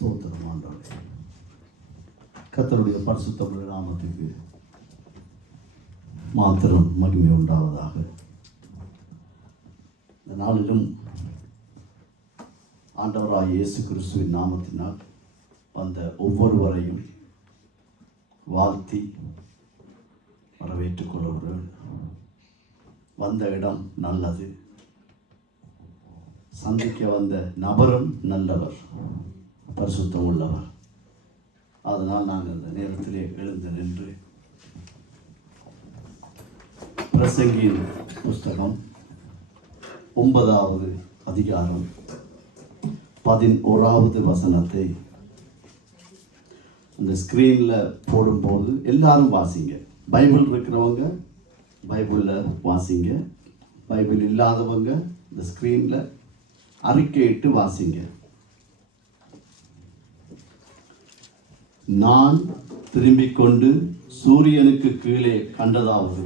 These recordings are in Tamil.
ஸ்தோத்திரம் ஆண்டவரே. கர்த்தருடைய பரிசுத்த நாமத்துக்கு மாத்திரம் மகிமை உண்டாவதாக. இந்த நாளிலும் ஆண்டவராய் இயேசு கிறிஸ்துவின் நாமத்தினால் வந்த ஒவ்வொருவரையும் வாழ்த்தி வரவேற்றுக் கொள்கிறேன். வந்த இடம் நல்லது, சந்திக்க வந்த நபரும் நல்லவர், பரிசுத்தம் உள்ளவர். அதனால் நாங்கள் இந்த நேரத்திலே எழுந்து நின்று பிரசங்கியின் புஸ்தகம் 9வது அதிகாரம் 11வது வசனத்தை அந்த ஸ்க்ரீனில் போடும்போது எல்லாரும் வாசிங்க. பைபிள் இருக்கிறவங்க பைபிளில் வாசிங்க, பைபிள் இல்லாதவங்க இந்த ஸ்க்ரீனில் அறிக்கையிட்டு வாசிங்க. நான் திரும்பிக் கொண்டு சூரியனுக்கு கீழே கண்டதாவது,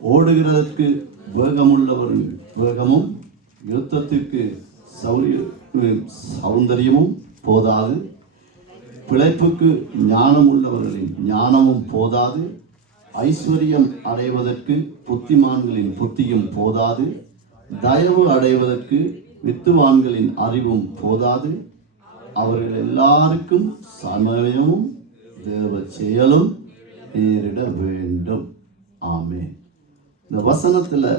ஓடுகிறதற்கு வேகமுள்ளவரின் வேகமும் யுத்தத்துக்கு சௌந்தரியமும் போதாது, பிழைப்புக்கு ஞானம் உள்ளவர்களின் ஞானமும் போதாது, ஐஸ்வர்யம் அடைவதற்கு புத்திமான்களின் புத்தியும் போதாது, தயவு அடைவதற்கு வித்துவான்களின் அறிவும் போதாது, அவர்கள் எல்லாருக்கும் சமயமும் தேவ செயலும் நேரிட வேண்டும். ஆமென். இந்த வசனத்தில்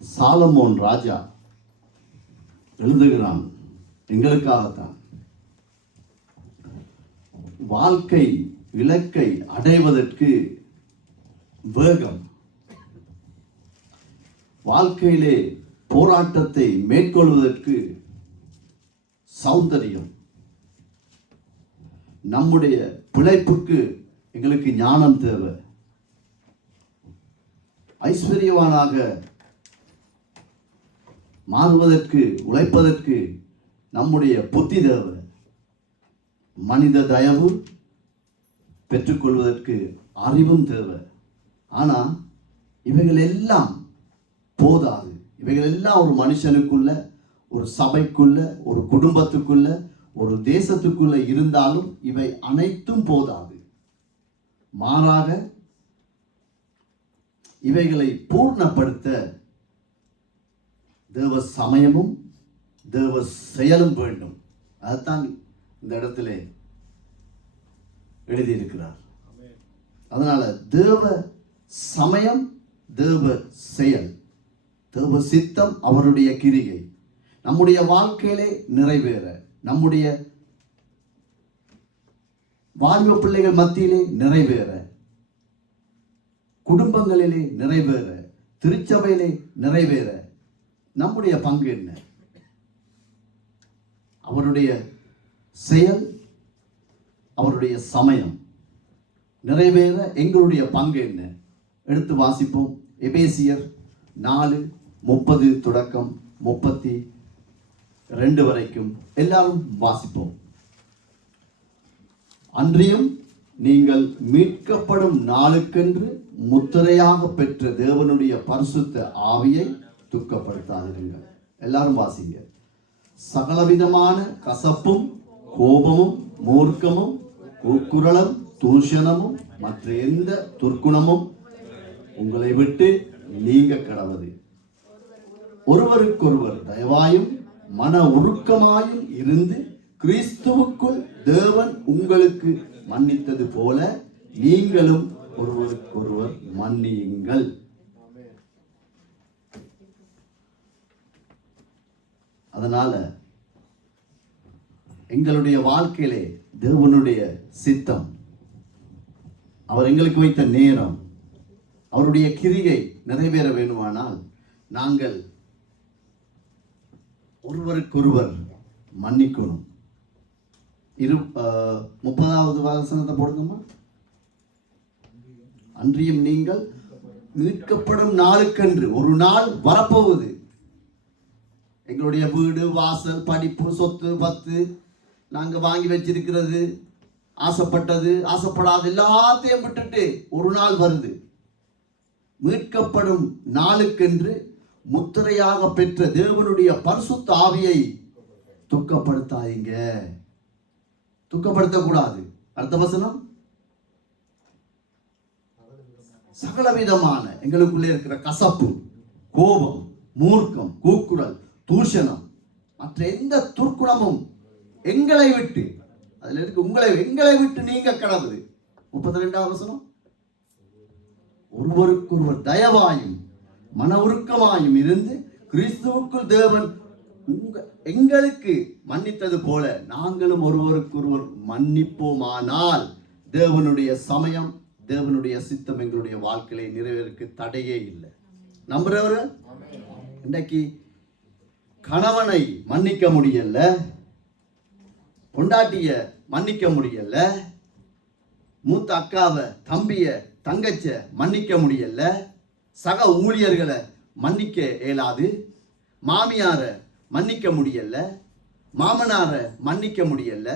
சாலமோன் ராஜா எழுதுகிறான், எங்களுக்காகத்தான். வாழ்க்கை இலக்கை அடைவதற்கு வேகம், வாழ்க்கையிலே போராட்டத்தை மேற்கொள்வதற்கு சௌந்தரியம், நம்முடைய பிழைப்புக்கு எங்களுக்கு ஞானம் தேவை, ஐஸ்வர்யவானாக மாறுவதற்கு உழைப்பதற்கு நம்முடைய புத்தி தேவை, மனித தயவு பெற்றுக்கொள்வதற்கு அறிவும் தேவை. ஆனால் இவைகள் எல்லாம் போதாது. இவைகள் எல்லாம் ஒரு மனுஷனுக்குள்ள, ஒரு சபைக்குள்ள, ஒரு குடும்பத்துக்குள்ள, ஒரு தேசத்துக்குள்ள இருந்தாலும் இவை அனைத்தும் போதாது. மாறாக இவைகளை பூர்ணப்படுத்த தேவ சமயமும் தேவ செயலும் வேண்டும். அதைத்தான் இந்த இடத்துல எழுதியிருக்கிறார். அதனால தேவ சமயம், தேவ செயல், தேவ சித்தம், அவருடைய கிரியை நம்முடைய வாழ்க்கையிலே நிறைவேற, நம்முடைய வாலிப பிள்ளைகள் மத்தியிலே நிறைவேற, குடும்பங்களிலே நிறைவேற, திருச்சபையிலே நிறைவேற நம்முடைய பங்கு என்ன? அவருடைய செயல், அவருடைய சமயம் நிறைவேற எங்களுடைய பங்கு என்ன? எடுத்து வாசிப்போம். எபேசியர் 4:30 தொடக்கம் 32 வரைக்கும் எல்லாரும் வாசிப்போம். அன்றியும் நீங்கள் மீட்கப்படும் நாளுக்கென்று முத்திரையாக பெற்ற தேவனுடைய பரிசுத்த ஆவியை துக்கப்படுத்தாதீர்கள். எல்லாரும் வாசிங்க. சகலவிதமான கசப்பும் கோபமும் மூர்க்கமும் கூக்குரலும் தூஷணமும் மற்ற எந்த துர்க்குணமும் உங்களை விட்டு நீங்க கடவது. ஒருவருக்கொருவர் தயவாயும் மன உருக்கமாயும் இருந்து கிறிஸ்துவுக்குள் தேவன் உங்களுக்கு மன்னித்தது போல நீங்களும் ஒருவருக்கொருவர் மன்னியுங்கள். அதனால எங்களுடைய வாழ்க்கையிலே தேவனுடைய சித்தம், அவர் எங்களுக்கு வைத்த நேரம், அவருடைய கிரியை நிறைவேற வேண்டுமானால் நாங்கள் ஒருவருக்கொருவர் மன்னிக்கணும். 30வது வசனத்தை போடுங்கம்மா. அன்றியும் நீங்கள் மீட்கப்படும் நாளுக்கென்று, ஒரு நாள் வரப்போகுது. எங்களுடைய வீடு, வாசல், படிப்பு, சொத்து, பத்து, நாங்கள் வாங்கி வச்சிருக்கிறது, ஆசைப்பட்டது, ஆசைப்படாது எல்லாத்தையும் விட்டுட்டு ஒரு நாள் வருது. மீட்கப்படும் நாளுக்கென்று முத்திரையாக பெற்ற தேவனுடைய பரிசுத்த ஆவியை துக்கப்படுத்தாதீங்க, துக்கப்படுத்தக்கூடாது. அடுத்த வசனம், சகலவிதமான எங்களுக்குள்ளே இருக்கிற கசப்பு, கோபம், மூர்க்கம், கூக்குரல், தூஷணம், மற்ற எந்த துர்க்குணமும் எங்களை விட்டு, அதுல இருக்கு எங்களை விட்டு நீங்க கடவுது. 32வது வசனம், ஒருவருக்கொருவர் தயவாயும் மன உருக்கமாயும் இருந்து கிறிஸ்துவுக்குள் தேவன் எங்களுக்கு மன்னித்தது போல நாங்களும் ஒருவருக்கொருவர் மன்னிப்போமானால் தேவனுடைய சமயம், தேவனுடைய சித்தம் எங்களுடைய வாழ்க்கையை நிறைவேறக்கு தடையே இல்லை. நம்புறவரு இன்றைக்கு கணவனை மன்னிக்க முடியல, பொண்டாட்டிய மன்னிக்க முடியல, மூத்த அக்காவை, தம்பிய, தங்கச்ச மன்னிக்க முடியல, சக ஊழியர்களை மன்னிக்க இயலாது, மாமியார மன்னிக்க முடியல, மாமனார மன்னிக்க முடியல.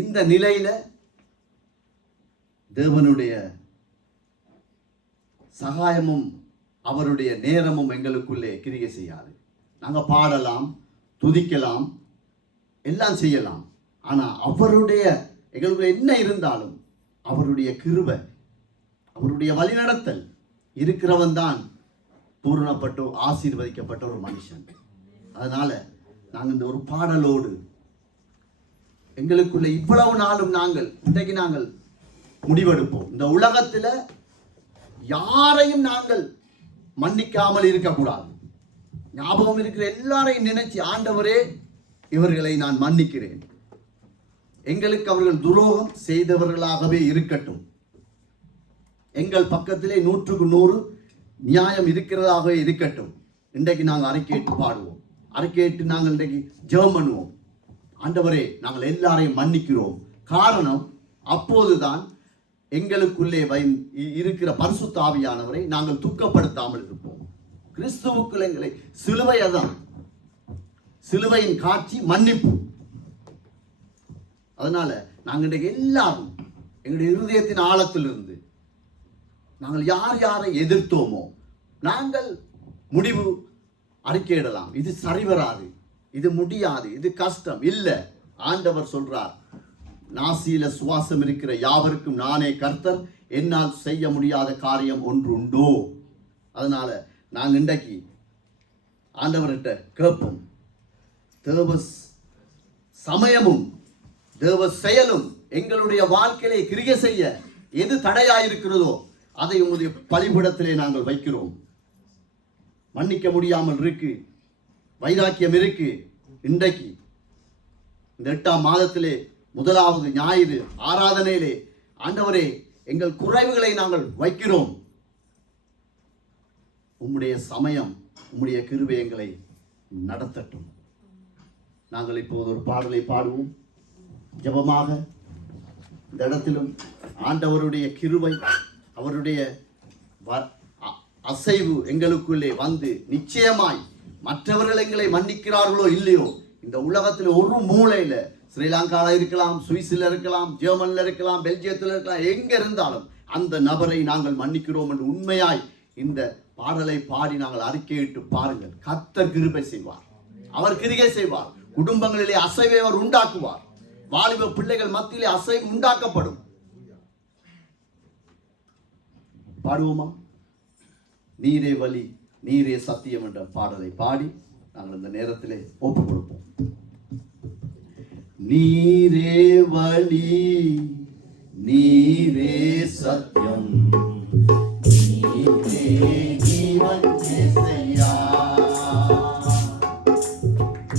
இந்த நிலையில தேவனுடைய சகாயமும் அவருடைய நேரமும் எங்களுக்குள்ளே கிரியை செய்யாது. நாங்கள் பாடலாம், துதிக்கலாம், எல்லாம் செய்யலாம். ஆனால் அவருடைய எங்களுக்கு என்ன இருந்தாலும் அவருடைய கிருபை, அவருடைய வழிநடத்தல் இருக்கிறவன் தான் பூரணப்பட்டு ஆசீர்வதிக்கப்பட்ட ஒரு மனுஷன். அதனால நாங்கள் இந்த ஒரு பாடலோடு எங்களுக்குள்ள இவ்வளவு நாளும் இன்றைக்கு நாங்கள் முடிவெடுப்போம். இந்த உலகத்தில் யாரையும் நாங்கள் மன்னிக்காமல் இருக்கக்கூடாது. ஞாபகம் இருக்கிற எல்லாரையும் நினைச்சு, ஆண்டவரே இவர்களை நான் மன்னிக்கிறேன், எங்களுக்கு அவர்கள் துரோகம் செய்தவர்களாகவே இருக்கட்டும், எங்கள் பக்கத்திலே 100க்கு 100 நியாயம் இருக்கிறதாகவே இருக்கட்டும். இன்றைக்கு நாங்கள் அறிக்கையிட்டு பாடுவோம், அறிக்கையிட்டு நாங்கள் இன்றைக்கு ஜெபம் பண்ணுவோம். ஆண்டவரே நாங்கள் எல்லாரையும் மன்னிக்கிறோம். காரணம், அப்போதுதான் எங்களுக்குள்ளே இருக்கிற பரிசுத்த ஆவியானவரை நாங்கள் துக்கப்படுத்தாமல் இருப்போம். கிறிஸ்துவுக்குள் எங்களை சிலுவையதான், சிலுவையின் காட்சி மன்னிப்பு. அதனால நாங்கள் இன்றைக்கு எல்லாரும் எங்களுடைய இருதயத்தின் ஆழத்திலிருந்து நாங்கள் யார் யாரை எதிர்த்தோமோ நாங்கள் முடிவு அறிக்கையிடலாம். இது சரிவராது, இது முடியாது, இது கஷ்டம் இல்லை. ஆண்டவர் சொல்றார், நாசியில சுவாசம் இருக்கிற யாவருக்கும் நானே கர்த்தர், என்னால் செய்ய முடியாத காரியம் ஒன்று உண்டோ. அதனால நாங்கள் இன்றைக்கு ஆண்டவர்கிட்ட கேட்போம். தேவ சமயமும் தேவ செயலும் எங்களுடைய வாழ்க்கையை கிரியை செய்ய எது தடையாயிருக்கிறதோ அதை உங்களுடைய பலிபீடத்திலே நாங்கள் வைக்கிறோம். மன்னிக்க முடியாமல் இருக்கு, வைராக்கியம் இருக்கு. இன்றைக்கு இந்த 8ஆம் மாதத்திலே 1வது ஞாயிறு ஆராதனையிலே ஆண்டவரே எங்கள் குறைவுகளை நாங்கள் வைக்கிறோம். உம்முடைய சமயம், உம்முடைய கிருபை எங்களை நடத்தட்டும். நாங்கள் இப்போது ஒரு பாடலை பாடுவோம். ஜெபமாக இந்த இடத்திலும் ஆண்டவருடைய கிருபை, அவருடைய அசைவு எங்களுக்குள்ளே வந்து நிச்சயமாய் மற்றவர்கள் எங்களை மன்னிக்கிறார்களோ இல்லையோ, இந்த உலகத்தில் ஒரு மூலையில, ஸ்ரீலங்காவில் இருக்கலாம், சுவிஸில் இருக்கலாம், ஜெர்மனில் இருக்கலாம், பெல்ஜியத்தில் இருக்கலாம், எங்க இருந்தாலும் அந்த நபரை நாங்கள் மன்னிக்கிறோம் என்று உண்மையாய் இந்த பாடலை பாடி நாங்கள் அறிக்கையிட்டு பாருங்கள். கர்த்தர் கிருபை செய்வார், அவர் கிரியை செய்வார். குடும்பங்களிலே அசைவை அவர் உண்டாக்குவார். வாலிப பிள்ளைகள் மத்தியிலே அசைவு உண்டாக்கப்படும். பாடுவோமா? நீரே வழி, நீரே சத்தியம் என்ற பாடலை பாடி நாங்கள் இந்த நேரத்திலே ஒப்புக் கொடுப்போம். நீரே வழி, நீரே சத்தியம், நீரே ஜீவன் இயேசுயா.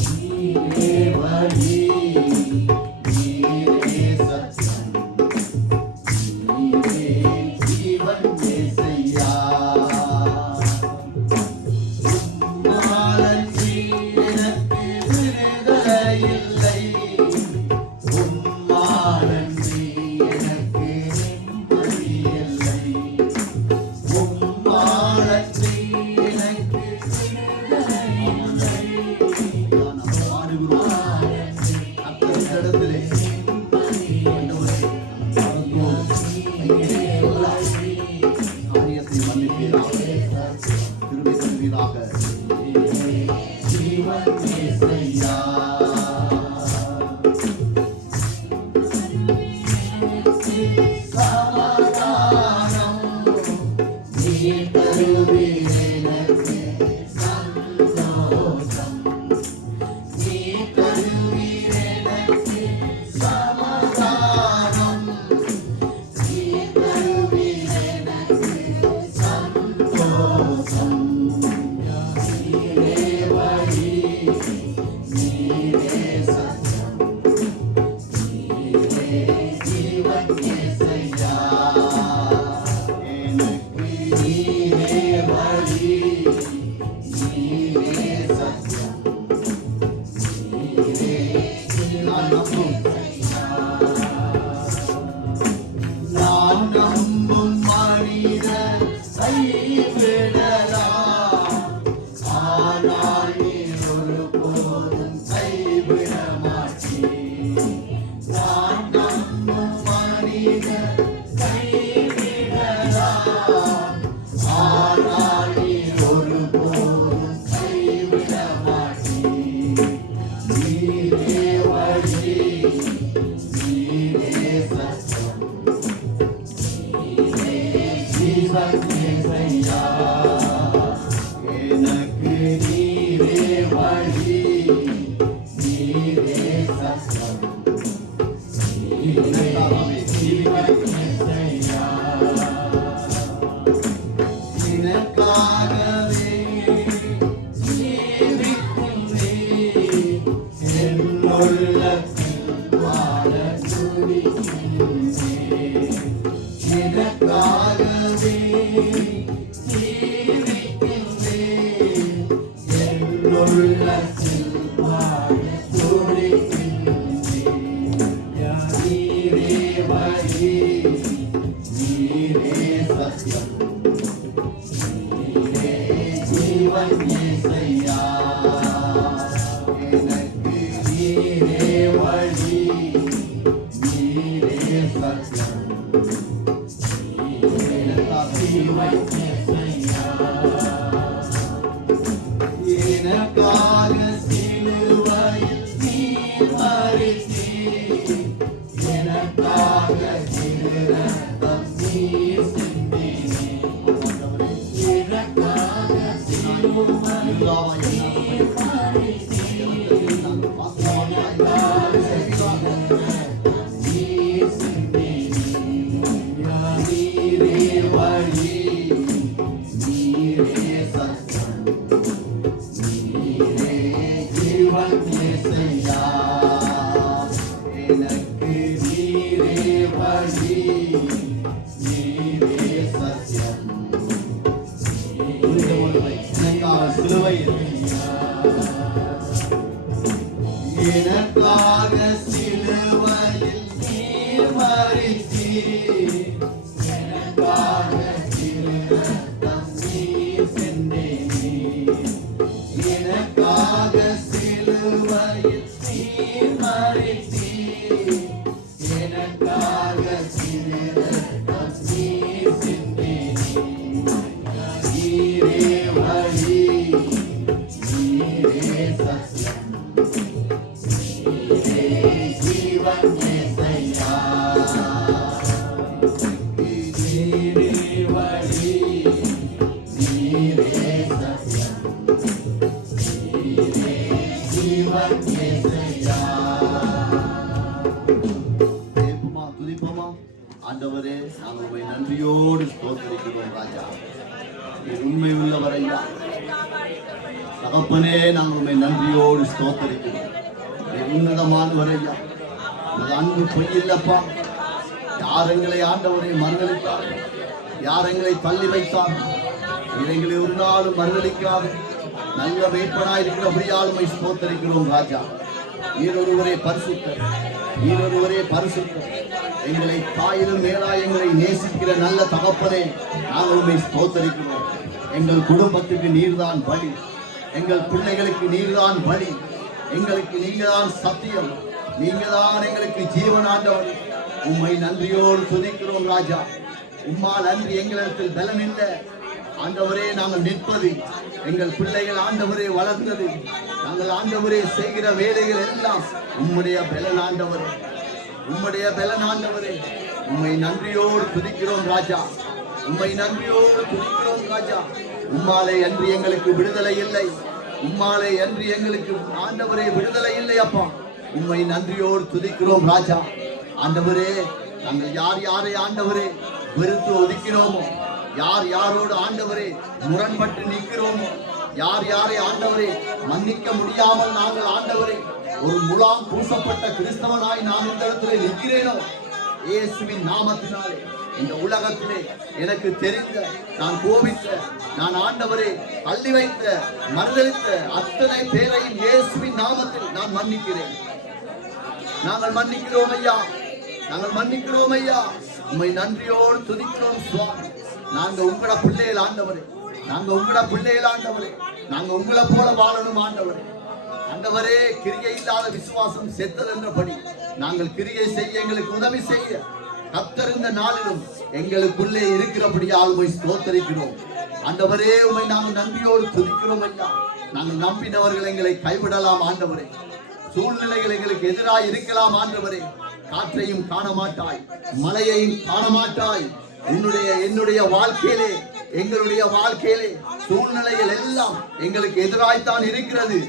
நீரே வழி, நீரே சத்தியம், நீரே ஜீவன் இயேசுயா. உம்மாலன்றி எனக்கு விடுதலை இல்லை, உம்மாலன்றி எனக்கு நிம்மதி இல்லை. ஜீவன் இயேசையா, எனக்கு நீரே வழி, நீரே சத்தம், நீரே ஜீவன் இயேசையா. எனக்காகவே ஜீவிக்கின்றே, என் உள்ளத்தில் வாழ துடிக்கின்றே. எனக்காகவே ஜீவிக்கின்றே, என் உள்ளத்தில் வாழ துடிக்கின்றே. நீரே வழி, நீரே சத்தியம், நீரே ஜீவன் இயேசையா, எனக்கு நீரே வழி, நீரே சத்தியம், நீரே ஜீவன் இயேசையா. எனக்காக சிலுவையில் நீர் மரித்தீர், எனக்காக திருரத்தம் நீர் சிந்தினீர். எனக்காக சிலுவையில் நீர் மரித்தீர், எனக்காக திருரத்தம் நீர் சிந்தினீர். நீரே வழி, நீரே சத்தம், நீரே ஜீவன் இயேசையா, எனக்கு நீரே வழி, நீரே சத்தியம், எனக்காக சிலுவையில், எனக்காக சிலுவையில் நீர் மரித்தீர், எனக்காக திருரத்தம் நீர் சிந்தினீர். எனக்காக சிலுவையில் நீர் மரித்தீர், எனக்காக திருரத்தம் நீர் சிந்தினீர். நீரே வழி, நீரே சத்தியம், நீரே ஜீவன் இயேசையா, நீரே வழி, நீரே சத்தியம், நீரே ஜீவன் இயேசையா. கேட்போமா, துதிப்போமா? ஆண்டவரே, நாங்கள் உம்மை நன்றியோடு ஸ்தோத்திரிக்கிறோம் ராஜா. நீர் உண்மை உள்ளவர் ஐயா. தகப்பனே, நாங்கள் உம்மை நன்றியோடு ஸ்தோத்திரிக்கிறோம். நீர் உன்னதமானவர் ஐயா. உமது அன்பு பொய்யில்லப்பா. யார் எங்களை ஆண்டவரை மறுதளித்தார், யார் எங்களை தள்ளி வைத்தார், நீர் எங்களை ஒரு நாளும் மறுதளிக்காது நல்ல வேட்பனாயிருக்கிறபடியால் உம்மை ஸ்தோத்திரிக்கிறோம் ராஜா. நீர் ஒருவரே பரிசுத்தர், நீர் ஒருவரே பரிசுத்தர். எங்களை தாயிலும் மேலாய் எங்களை நேசிக்கிற நல்ல தகப்பனே, நாங்கள் உம்மை ஸ்தோத்திரிக்கிறோம். எங்கள் குடும்பத்துக்கு நீர்தான் வழி, எங்கள் பிள்ளைகளுக்கு நீர்தான் வழி, எங்களுக்கு நீங்கதான் சத்தியம், நீங்கதான் எங்களுக்கு ஜீவன் ஆண்டவர். உம்மை நன்றியோடு துதிக்கிறோம் ராஜா. உம்மால் அன்றி எங்களிடத்தில் பலன் இல்லை ஆண்டவரே. நாங்கள் நிற்பது, எங்கள் பிள்ளைகள் ஆண்டவரே வளர்ந்தது, நாங்கள் ஆண்டவரே செய்கிற வேலைகள் எல்லாம் உம்முடைய பலன் ஆண்டவரே, உம்முடைய பலன் ஆண்டவரே. உம்மை நன்றியோடு துதிக்கிறோம் ராஜா, உம்மை நன்றியோடு துதிக்கிறோம் ராஜா. உம்மாலே அன்றி எங்களுக்கு விடுதலை இல்லை, உம்மாலே அன்றி எங்களுக்கு ஆண்டவரே விடுதலை இல்லை அப்பா. உம்மை நன்றியோடு துதிக்கிறோம் ராஜா. ஆண்டவரே, நாங்கள் யார் யாரை ஆண்டவரே வெறுத்து ஒதுக்கிறோமோ, யார் யாரோடு ஆண்டவரே முரண்பட்டு நிற்கிறோமோ, யார் யாரை ஆண்டவரே மன்னிக்க முடியாமல் நாங்கள் ஆண்டவரே ஒரு முலாம் பூசப்பட்ட கிறிஸ்தவனாய் நான் இந்த இடத்திலே நிற்கிறேனோ, இயேசுவின் நாமத்தினாலே இந்த உலகத்திலே எனக்கு தெரிந்த, நான் கோபித்த, நான் ஆண்டவரே தள்ளி வைத்த, மறுதளித்த அத்தனை பேரையும் இயேசுவின் நாமத்தில் நான் மன்னிக்கிறேன். நாங்கள் மன்னிக்கிறோம் ஐயா, நாங்கள் மன்னிக்கிறோம் ஐயா. உம்மை நன்றியோடு துதிக்கிறோம் சுவாமி. நாங்க உங்களோட பிள்ளைகள் ஆண்டவரே, நாங்க உங்களோட பிள்ளைகள் ஆண்டவரே, நாங்க உங்களை போல வாழணும் ஆண்டவரே. ஆண்டவரே, கிரியை இல்லாத விசுவாசம் செத்தது என்றபடி நாங்கள் கிரியை செய்ய எங்களுக்கு உதவி செய்ய கர்த்தர் இந்த நாளிலும் எங்களுக்குள்ளே இருக்கிறபடியால் உம்மை ஸ்தோத்திரிக்கிறோம் ஆண்டவரே. உம்மை நாங்கள் நன்றியோடு துதிக்கிறோம் ஐயா. நாங்கள் நம்பினவர்கள் எங்களை கைவிடலாம் ஆண்டவரே, சூழ்நிலைகள் எங்களுக்கு எதிராக இருக்கலாம் ஆண்டவரே. காற்றையும் காண மாட்டாய், மழையையும் காண மாட்டாய், என்னுடைய வாழ்க்கையிலே, எங்களுடைய வாழ்க்கையிலே சூழ்நிலைகள் எல்லாம் எங்களுக்கு எதிராய்த்தான் இருக்கிறது.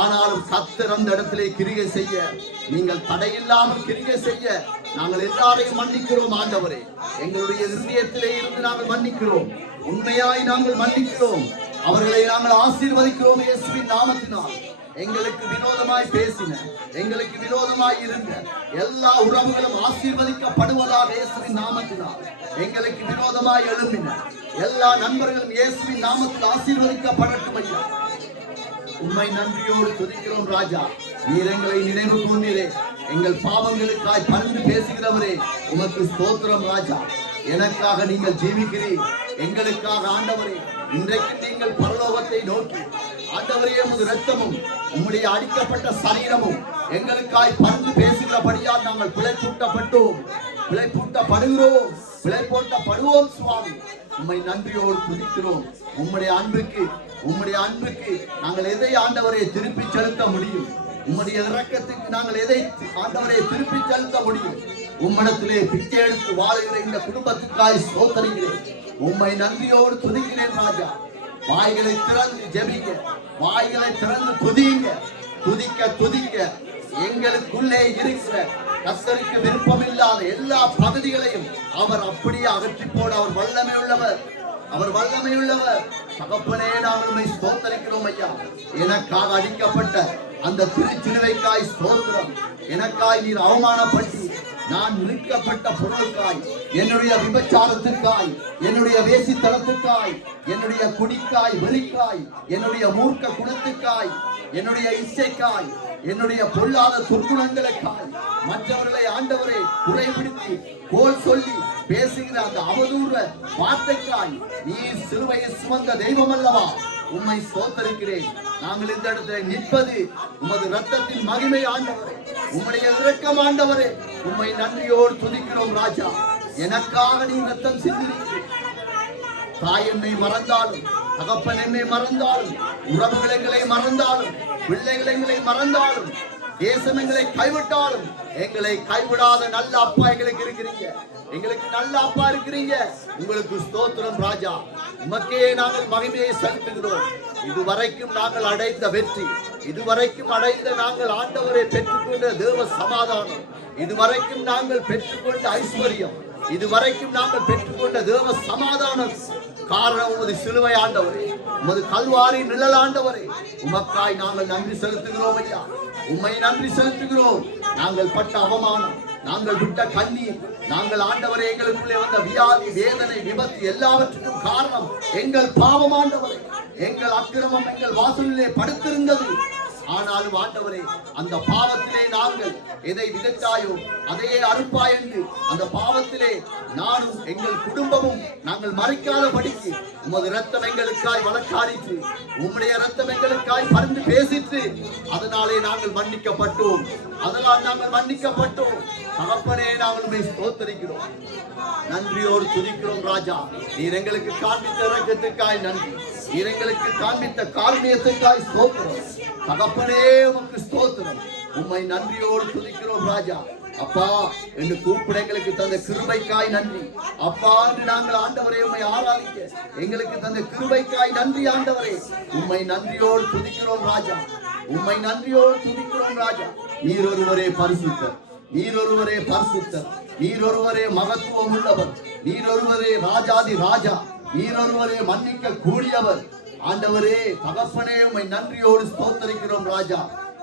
ஆனாலும் கர்த்தர் அந்த இடத்திலே கிரியை செய்ய, நீங்கள் தடையில்லாமல் கிரியை செய்ய நாங்கள் எல்லாரையும் மன்னிக்கிறோம் ஆண்டவரே. எங்களுடைய இதயத்திலே இருந்து நாங்கள் மன்னிக்கிறோம், உண்மையாய் நாங்கள் மன்னிக்கிறோம். அவர்களை நாங்கள் ஆசீர்வதிக்கிறோம் இயேசுவின் நாமத்தினால். எங்களுக்கு விரோதமாய் பேசின, எங்களுக்கு விரோதமாய் இருந்த எல்லா உறவுகளும் ஆசீர்வதிக்கப்படுவதாக இயேசுவின் நாமத்தினால். எங்களுக்கு விரோதமாய் எழும்பின எல்லா நண்பர்களும் இயேசுவின் நாமத்தில் ஆசீர்வதிக்கப்படட்டும் ஐயா. உண்மை நன்றியோடு துதிக்கிறோம் ராஜா. நீர் எங்களை நினைவு கூர்ந்தீரே, எங்கள் பாவங்களுக்காய் பரிந்து பேசுகிறவரே, உமக்கு ஸ்தோத்திரம் ராஜா. எனக்காக நீங்கள் ஜீவிக்கிறீர், எங்களுக்காக ஆண்டவரே. இன்றைக்கு நீங்கள் பரலோகத்தை நோக்கி ஆண்டவரே, உமது இரத்தமும் உம்முடைய அடிக்கப்பட்ட சரீரமும் எங்களுக்காய் பரிந்து பேசுகிறபடியால் நாங்கள் பிழைப்பூட்டப்பட்டோம், பிழைப்பூட்டப்படுகிறோம், பிழைப்பூட்டப்படுவோம் சுவாமி. உம்மை நன்றியோடு துதிக்கிறோம். உம்முடைய அன்புக்கு நாங்கள் எதை ஆண்டவரை திருப்பி செலுத்த முடியும்? உம்முடைய இரக்கத்துக்கு நாங்கள் எதை ஆண்டவரை திருப்பி செலுத்த முடியும்? உம்மிடத்திலே பிச்சை எடுத்து வாழுகிற இந்த குடும்பத்துக்காய் ஸ்தோத்திரிக்கிறேன். உம்மை நன்றியோடு துதிக்கிறேன் ராஜா. வாய்களை திறந்து ஜெபிக்க, வாய்களை திறந்து துதிங்க. துதிக்க எங்களுக்குள்ளே இருக்கிற கர்த்தருக்கு விருப்பமில்லாத எல்லா பகுதிகளையும் அவர் அப்படியே அகற்றி போட அவர் வல்லமை உள்ளவர். தகப்பனே, நாங்கள் உம்மை ஸ்தோத்திரிக்கிறோம் ஐயா. எனக்காக அடிக்கப்பட்ட அந்த திருச்சிலுவைக்காய் ஸ்தோத்திரம். எனக்காய் நீர் அவமானப்பட்டு நான் நிற்கப்பட்ட பொருளுக்காய், என்னுடைய விபச்சாரத்திற்காய், என்னுடைய வேசித்தனத்திற்காய், என்னுடைய குடிக்காய், வெறிக்காய், என்னுடைய மூர்க்க குணத்துக்காய், என்னுடைய இச்சைக்காய், என்னுடைய பொல்லாத துர்க்குணங்களுக்காய், மற்றவர்களை ஆண்டவரை குறைபிடித்து கோல் சொல்லி பேசுகிற அந்த அவதூற வார்த்தைக்காய் நீர் சிலுவையை சுமந்த தெய்வம் அல்லவா? உம்மை ஸ்தோத்திரிக்கிறேன். நாங்கள் இந்த இடத்துல நிற்பது உமது இரத்தத்தின் மகிமை ஆண்டவரே, உம்முடைய இரக்கம் ஆண்டவரே. உம்மை நன்றியோடு துதிக்கிறோம் ராஜா. எனக்காக நீ இரத்தம் சிந்திருக்கிறீர். தாய் என்னை மறந்தாலும், தகப்பன் என்னை மறந்தாலும், உறவுகள் எங்களை மறந்தாலும், பிள்ளைகள் எங்களை மறந்தாலும், தேசம் எங்களை கைவிட்டாலும், எங்களை கைவிடாத நல்ல அப்பா எங்களுக்கு இருக்கிறீங்க. எங்களுக்கு நல்ல அப்பா இருக்கிறீங்க. உங்களுக்கு ஸ்தோத்திரம் ராஜா. உமக்கே நாங்கள் மகிமையை செலுத்துகிறோம். இதுவரைக்கும் நாங்கள் அடைந்த வெற்றி, இதுவரைக்கும் அடைந்த நாங்கள் ஆண்டவரை பெற்றுக்கொண்ட தேவ சமாதானம், இதுவரைக்கும் நாங்கள் பெற்றுக்கொண்ட ஐஸ்வர்யம், இதுவரைக்கும் நாங்கள் பெற்றுக்கொண்ட தேவ சமாதானம் காரணம் உமது சிலுவை ஆண்டவரே, உமது கல்வாரி நிழல் ஆண்டவரே. உமக்காய் நாங்கள் நன்றி செலுத்துகிறோம் ஐயா. உம்மை நன்றி செலுத்துகிறோம். நாங்கள் பட்ட அவமானம், நாங்கள் விட்ட கண்ணீர், நாங்கள் ஆண்டவரே எங்களுக்குள்ளே வந்த வியாதி, வேதனை, விபத்து எல்லாவற்றுக்கும் காரணம் எங்கள் பாவம் ஆண்டவரே. எங்கள் அக்கிரமம் எங்கள் வாசலிலே படுத்திருந்தது. ஆனாலும் ஆண்டவரே, அந்த பாவத்திலே நாங்கள் எதை விதைத்தாயோ அதையே அறுப்பாய் என்று அந்த பாவத்திலே நானும் எங்கள் குடும்பமும் நாங்கள் மறைக்காதபடிக்கு உமது இரத்தம் எங்களுக்காய் வழக்காடிற்று, உம்முடைய இரத்தம் எங்களுக்காய் பரிந்து பேசிற்று. அதனாலே நாங்கள் மன்னிக்கப்பட்டோம். தகப்பனே, நாங்கள் உம்மை ஸ்தோத்திரிக்கிறோம், நன்றியோடு துதிக்கிறோம் ராஜா. நீர் எங்களுக்கு காண்பித்த இரக்கத்துக்காய் நன்றி, நீர் எங்களுக்கு காண்பித்த காருண்யத்துக்காய் ஸ்தோத்திரம். தகப்பனே, உமக்கு ஸ்தோத்திரம். உம்மை நன்றியோடு துதிக்கிறோம் ராஜா. அப்பா என்று கூப்பிட எங்களுக்கு தந்த கிருபைக்காய் நன்றி. அப்பா என்று நாங்கள் ஆண்டவரே உம்மை ஆராதிக்க எங்களுக்கு தந்த கிருபைக்காய் நன்றி ஆண்டவரே. உம்மை நன்றியோடு துதிக்கிறோம் ராஜா. உம்மை நன்றியோடு துதிக்கிறோம் ராஜா. நீர் ஒருவரே பரிசுத்தர், நீர் ஒருவரே பரிசுத்தர், நீர் ஒருவரே மகத்துவம் உள்ளவர், நீர் ஒருவரே ராஜாதி ராஜா, நீர் ஒருவரே மன்னிக்க கூடியவர் ஆண்டவரே. தகப்பனே, உம்மை நன்றியோடு ஸ்தோத்திரிக்கிறோம் ராஜா.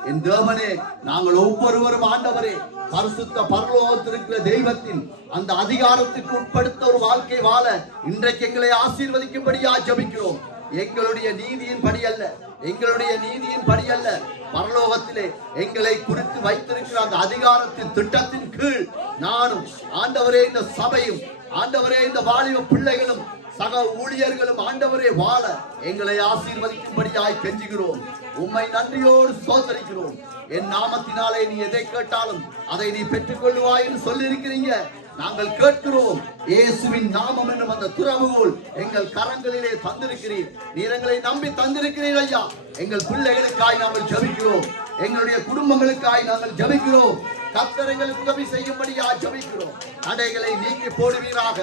என் தேவனே, நாங்கள் ஒவ்வொருவரும் ஆண்டவரே பரிசுத்த பரலோகத்திற்கிற தெய்வத்தின் அந்த அதிகாரத்துக்கு உட்படுத்த ஒரு வாழ்க்கை வாழ இன்றைக்கு எங்களை ஆசீர்வதிக்கும்படியா ஜெபிக்கிறோம். எங்களுடைய நீதியின் படி அல்ல, எங்களுடைய நீதியின் படி அல்ல, பரலோகத்திலே எங்களை குறித்து வைத்திருக்கிற அந்த அதிகாரத்தின் திட்டத்தின் கீழ் நானும் ஆண்டவரே, இந்த சபையும் ஆண்டவரே, இந்த வாலிப பிள்ளைகளும் சக ஊழியர்களும் ஆண்டவரே வாழ எங்களை ஆசீர்வதிக்கும்படியாய் கெஞ்சுகிறோம். உம்மை நன்றியோடு ஸ்தோத்திரிக்கிறோம். என் நாமத்தினாலே நீ எதை கேட்டாலும் அதை நீ பெற்றுக் கொள்வாய் என்று சொல்லி இருக்கிறீங்க. நாங்கள் கேட்கிறோம். இயேசுவின் நாமம் என்னும் அந்த திறவுகோல் எங்கள் கரங்களிலே தந்திருக்கிறீர். நீர் எங்களை நம்பி தந்திருக்கிறீர் ஐயா. எங்கள் பிள்ளைகளுக்காய் நாங்கள் ஜெபிக்கிறோம், எங்களுடைய குடும்பங்களுக்காய் நாங்கள் ஜெபிக்கிறோம். கர்த்தர் எங்களுக்கு உதவி செய்யும்படியா ஜெபிக்கிறோம். தடைகளை நீக்கி போடுவீராக,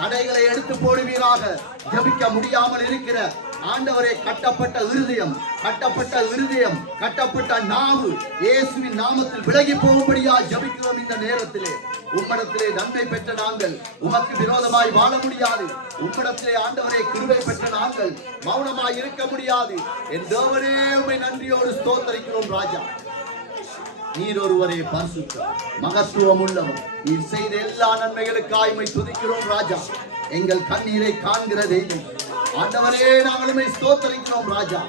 தடைகளை எடுத்து போடுவீராக. ஜெபிக்க முடியாமல் இருக்கிற ஆண்டவரே, கட்டப்பட்ட இருதயம், கட்டப்பட்ட நாவு இயேசுவின் நாமத்தில் விலகி போகும்படியா ஜெபிக்கிறோம். இந்த நேரத்திலே உம்மிடத்திலே நன்மை பெற்ற நாங்கள் உமக்கு விரோதமாய் வாழ முடியாது. உம்மிடத்திலே ஆண்டவரே கிருபை பெற்ற நாங்கள் மௌனமாய் இருக்க முடியாது. என் தேவனே, உம்மை நன்றியோடு ஸ்தோத்தரிக்கிறோம் ராஜா. நீர் ஒருவரே பரிசுத்தர், மகத்துவம் உள்ளவர். நீர் செய்த எல்லா நன்மைகளுக்காய் உம்மை துதிக்கிறோம் ராஜா. எங்கள் கண்ணீரை காண்கிற தெய்வம் ஆண்டவரே, நாங்கள் உம்மை ஸ்தோத்தரிக்கிறோம் ராஜா.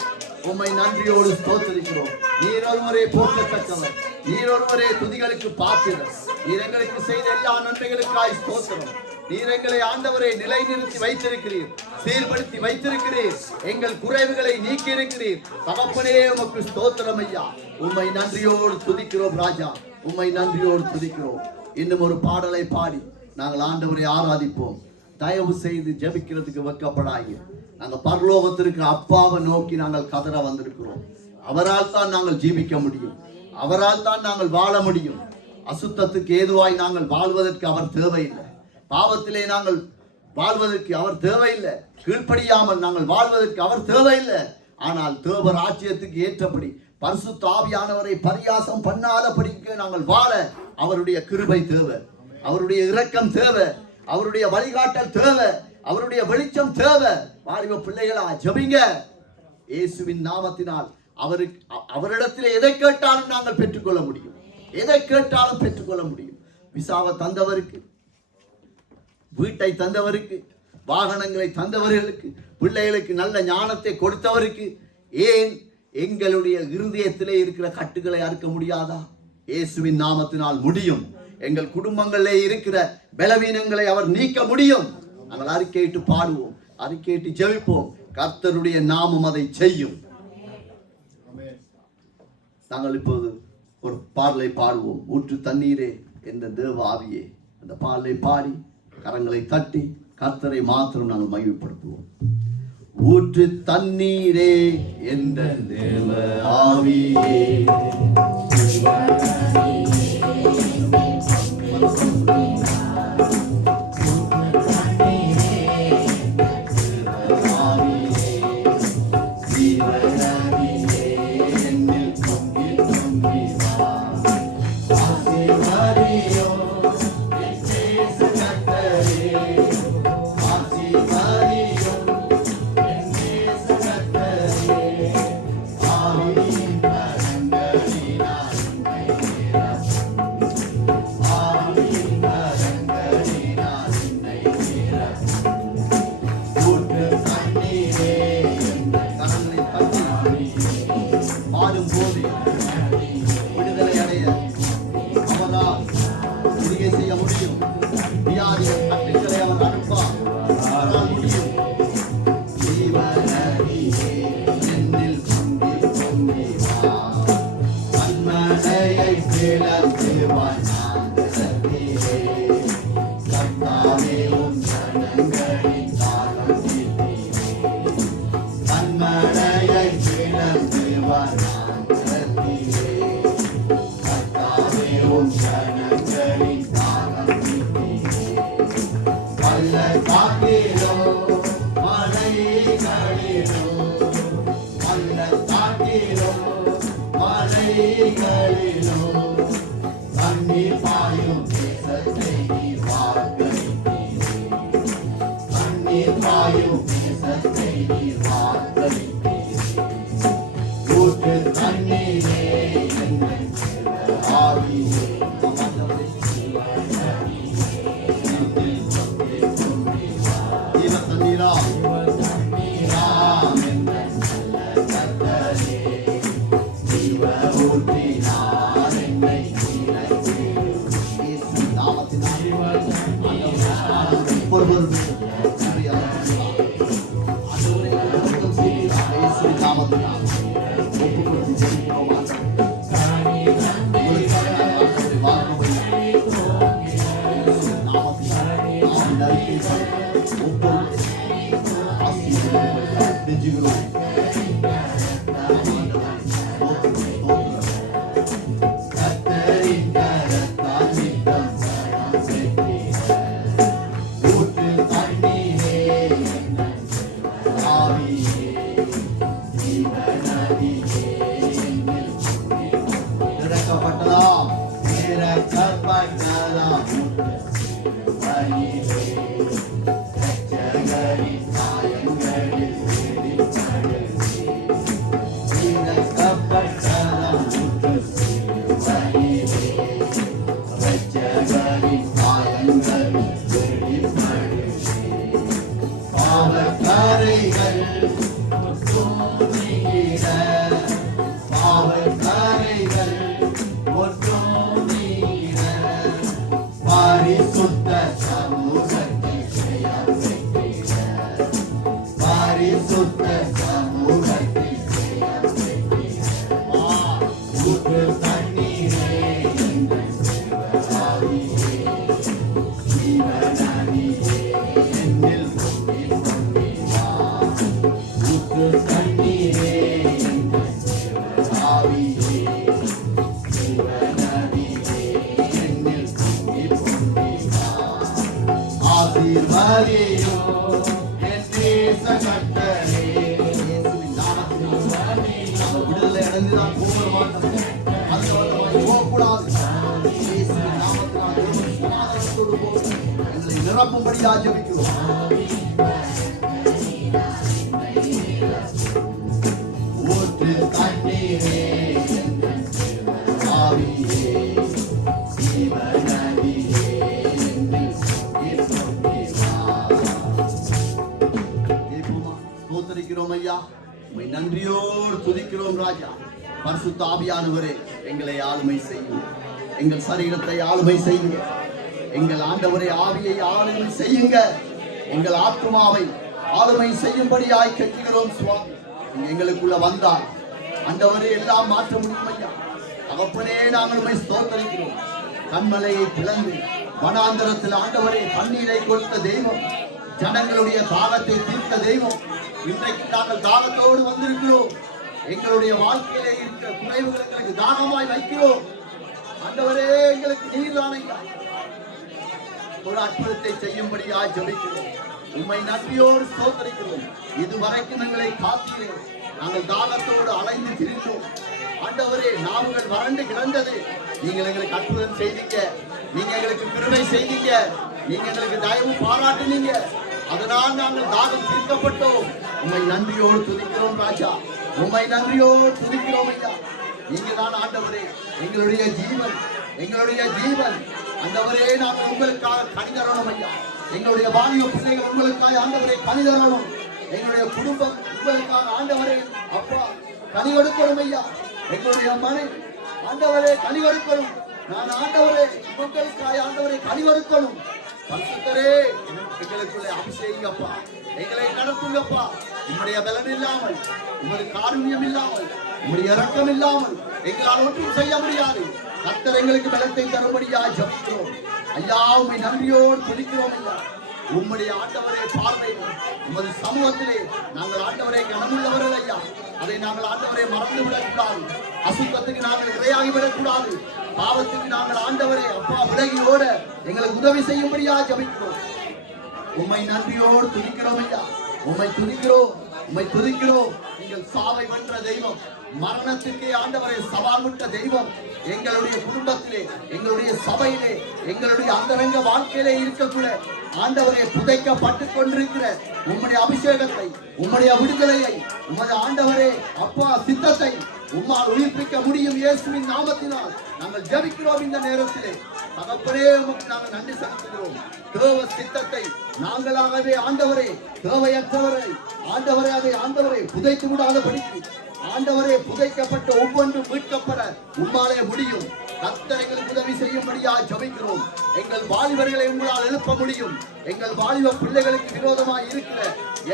உம்மை நன்றியோடு ஸ்தோத்தரிக்கிறோம். நீர் ஒருவரே போற்றத்தக்கவர், நீர் ஒருவரே துதிகளுக்கு பாத்திரர். நீர் எங்களுக்கு செய்த எல்லா நன்மைகளுக்காய் ஸ்தோத்திரம். நீர் எங்களை ஆண்டவரை நிலைநிறுத்தி வைத்திருக்கிறீர், சீர்படுத்தி வைத்திருக்கிறீர். எங்கள் குறைவுகளை நீக்கி இருக்கிறீர். தகப்பனே, உமக்கு ஸ்தோத்திரம் ஐயா. உம்மை நன்றியோடு துதிக்கிறோம் ராஜா, உம்மை நன்றியோடு துதிக்கிறோம். இன்னும் ஒரு பாடலை பாடி நாங்கள் ஆண்டவரை ஆராதிப்போம். தயவு செய்து ஜெபிக்கிறதுக்கு வெட்கப்படாதீங்க. நாங்கள் பரலோகத்திற்கு அப்பாவை நோக்கி நாங்கள் கதற வந்திருக்கிறோம். அவரால் தான் நாங்கள் ஜீவிக்க முடியும், அவரால் தான் நாங்கள் வாழ முடியும். அசுத்தத்துக்கு ஏதுவாய் நாங்கள் வாழ்வதற்கு அவர் தேவையில்லை. பாவத்திலே நாங்கள் வாழ்வதற்கு அவர் தேவையில்லை. கீழ்ப்படியாமல் நாங்கள் வாழ்வதற்கு அவர் தேவையில்லை. ஆனால் தேவ ராஜ்யத்துக்கு ஏற்றபடி பரிசுத்த ஆவியானவரை பரியாசம் பண்ணாதபடிக்கு நாங்கள் வாழ அவருடைய கிருபை தேவை, அவருடைய இரக்கம் தேவை, அவருடைய வழிகாட்டல் தேவை, அவருடைய வெளிச்சம் தேவை. வாலிப பிள்ளைகளா, ஜெபிங்க. இயேசுவின் நாமத்தினால் அவரிடத்திலே எதை கேட்டாலும் நாங்கள் பெற்றுக்கொள்ள முடியும், எதை கேட்டாலும் பெற்றுக்கொள்ள முடியும். விசாவை தந்தவருக்கு, வீட்டை தந்தவருக்கு, வாகனங்களை தந்தவர்களுக்கு, பிள்ளைகளுக்கு நல்ல ஞானத்தை கொடுத்தவருக்கு ஏன் எங்களுடைய இருதயத்திலே இருக்கிற கட்டுகளை அறுக்க முடியாதா? இயேசுவின் நாமத்தினால் முடியும். எங்கள் குடும்பங்களிலே இருக்கிற பலவீனங்களை அவர் நீக்க முடியும். நாங்கள் அறிக்கையிட்டு பாடுவோம், அறிக்கையிட்டு ஜெபிப்போம். கர்த்தருடைய நாமம் அதை செய்யும். நாங்கள் இப்போது ஒரு பாடலை பாடுவோம். ஊற்று தண்ணீரே என்ற தேவ ஆவியே. அந்த பாடலை பாடி கரங்களை தட்டி கர்த்தரை மாத்திரம் நாங்கள் மகிழ்ப்படுத்துவோம். ஊற்று தண்ணீரே என்ற தேவ ஆவியே, நாமத்தினால் ஒப்புக்கொடுத்து ஜெபிக்கிறோம். கரைகள் முற்றும் நீங்கிட, பாவக் கரைகள் முற்றும் நீங்கிட, பரிசுத்த சமூகத்தில் ஜெயம் பெற்றிட, பரிசுத்த சமூகத்தில் ஜெயம் பெற்றிட. ஊற்று தண்ணீரே எங்கள் ஜீவனாடியே, ஜீவனாடியே என்னில் பொங்கி பொங்கி வா. ஊற்று தண்ணீரே எங்கள் ஜீவனாடியே, ஜீவனாடியே என்னில் பொங்கி பொங்கி வா. ஆசீர்வதியும் என் நேச கர்த்தரே. இயேசுவின் நாமத்தினால் நாங்கள் விடுதலை அடைந்து தான் போக மாட்டோம். அதுக்கு போகக்கூடாது. இயேசுவின் நாமத்தினால் தேவன் சமாதானத்தோடு போக எங்களை நிரப்பும்படியாக ஜெபிக்கிறோம். ஊற்று தண்ணீரே எங்கள் ஜீவனாடியே, ஜீவனாடியே என்னில் பொங்கி பொங்கி வா. கேட்போமா? ஸ்தோத்திரிக்கிறோம் ஐயா, உம்மை நன்றியோடு துதிக்கிறோம் ராஜா. பரிசுத்த ஆவியானவரே, எங்களை ஆளுமை செய்யும், எங்கள் சரீரத்தை ஆளுமை செய்யுங்க. எங்கள் ஆண்டவரை ஆவியை ஆளுமை செய்யுங்க. எங்கள் ஆத்மாவை ஆளுமை செய்யும்படியாய் கெஞ்சுகிறோம் சுவாமி. நீங்க எங்களுக்குள்ள வந்தால் ஆண்டவரே எல்லாம் மாற்ற முடியும் ஐயா. தகப்பனே, நாங்கள் உம்மை ஸ்தோத்திரிக்கிறோம். கண்மலையை பிளந்து வனாந்தரத்தில் ஆண்டவரே தண்ணீரை கொடுத்த தெய்வம், ஜனங்களுடைய தாகத்தை தீர்த்த தெய்வம், இன்றைக்கு நாங்கள் தாகத்தோடு வந்திருக்கிறோம். எங்களுடைய வாழ்க்கையிலே இருக்கிற குறைவுகள் எங்களுக்கு தாகமாய் வைக்கிறோம். ஆண்டவரே, எங்களுக்கு நீர்தானை ஒரு அற்புதத்தை செய்யும்படியாய் ஜெபிக்கிறோம். உம்மை நன்றியோடு ஸ்தோத்திரிக்கிறோம். இதுவரைக்கும் எங்களை காத்தீரே. நாங்கள் தாகத்தோடு அலைந்து திரிந்தோம். ஆண்டவரே, நாவுகள் வறண்டு கிடந்தது. நீங்கள் எங்களுக்கு அற்புதம் செய்தீங்க. நீங்க எங்களுக்கு கிருபை செய்தீங்க. நீங்க எங்களுக்கு தயவு பாராட்டுனீங்க. அதனால் நாங்கள் தாகம் தீர்க்கப்பட்டோம். உம்மை நன்றியோடு துதிக்கிறோம் ராஜா. உம்மை நன்றியோடு துதிக்கிறோம் ஐயா. நீங்க தான் ஆண்டவரே எங்களுடைய ஜீவன், எங்களுடைய ஜீவன். ஆண்டவரே, நாங்கள் உங்களுக்காக கனிதரணும் ஐயா. எங்களுடைய வாலிப பிள்ளைகள் உங்களுக்காக ஆண்டவரே கனிதரணும். எங்களுடைய குடும்பம் உங்களுக்காக ஆண்டவரே அப்பா கனி கொடுக்கணும் ஐயா. எங்களுடைய மனை ஆண்டவரே கனி கொடுக்கணும். நான் ஆண்டவரே உங்களுக்காக ஆண்டவரே கனி கொடுக்கணும். பரிசுத்தரே, எங்களுக்குள்ளே அபிஷேகப்பா, எங்களை நடத்துங்கப்பா. உம்முடைய பலன் இல்லாமல், உமது காருண்யம் இல்லாமல், உம்முடைய இரக்கம் இல்லாமல் எங்களால் ஒன்றும் செய்ய முடியாது. கர்த்தர் எங்களுக்கு பலத்தை தரும்படியாக ஜெபிக்கிறோம் ஐயா. உம்மை நன்றியோடு துதிக்கிறோம் ஐயா. உம்முடைய ஆண்டவரே பார்வை உமது சமூகத்திலே நாங்கள் ஆண்டவரை கனமுள்ளவர்கள் ஐயா. அதை நாங்கள் ஆண்டவரை மறந்து விடக்கூடாது. அசுத்தத்துக்கு நாங்கள் இரையாகி விடக்கூடாது. பாவத்துக்கு நாங்கள் ஆண்டவரை அப்பா விலகியோட எங்களுக்கு உதவி செய்யும்படியாக ஜெபிக்கிறோம். உம்மை நன்றியோடு துதிக்கிறோம் ஐயா. உம்மை துதிக்கிறோம், உம்மை துதிக்கிறோம். நீங்கள் சாவை வென்ற தெய்வம், மரணத்துக்கே ஆண்டவரை சவால் விட்ட தெய்வம். எங்களுடைய குடும்பத்திலே, எங்களுடைய சபையிலே, எங்களுடைய அந்தரங்க வாழ்க்கையிலே இருக்கக்கூடிய ஆண்டவரை புதைக்கப்பட்டு கொண்டிருக்கிற உம்முடைய அபிஷேகத்தை, உம்முடைய விடுதலையை, உமது ஆண்டவரே அப்பா சித்தத்தை உம்மால் உயிர்ப்பிக்க முடியும். இயேசுவின் நாமத்தினால் நாங்கள் ஜெபிக்கிறோம். இந்த நேரத்திலே தகப்பனே, உமக்கு நாங்கள் நன்றி செலுத்துகிறோம். தேவ சித்தத்தை நாங்களாகவே ஆண்டவரே தேவையற்றவரை ஆண்டவரே அதை ஆண்டவரை புதைத்து விடாதபடிக்கு ஆண்டவரே புதைக்கப்பட்ட ஒவ்வொன்றும் மீட்கப்பட உம்மாலே முடியும். கர்த்தர் எங்களுக்கு உதவி செய்யும்படியாக ஜெபிக்கிறோம். எங்கள் வாலிபர்களை உங்களால் எழுப்ப முடியும். எங்கள் வாலிப பிள்ளைகளுக்கு விரோதமாக இருக்கிற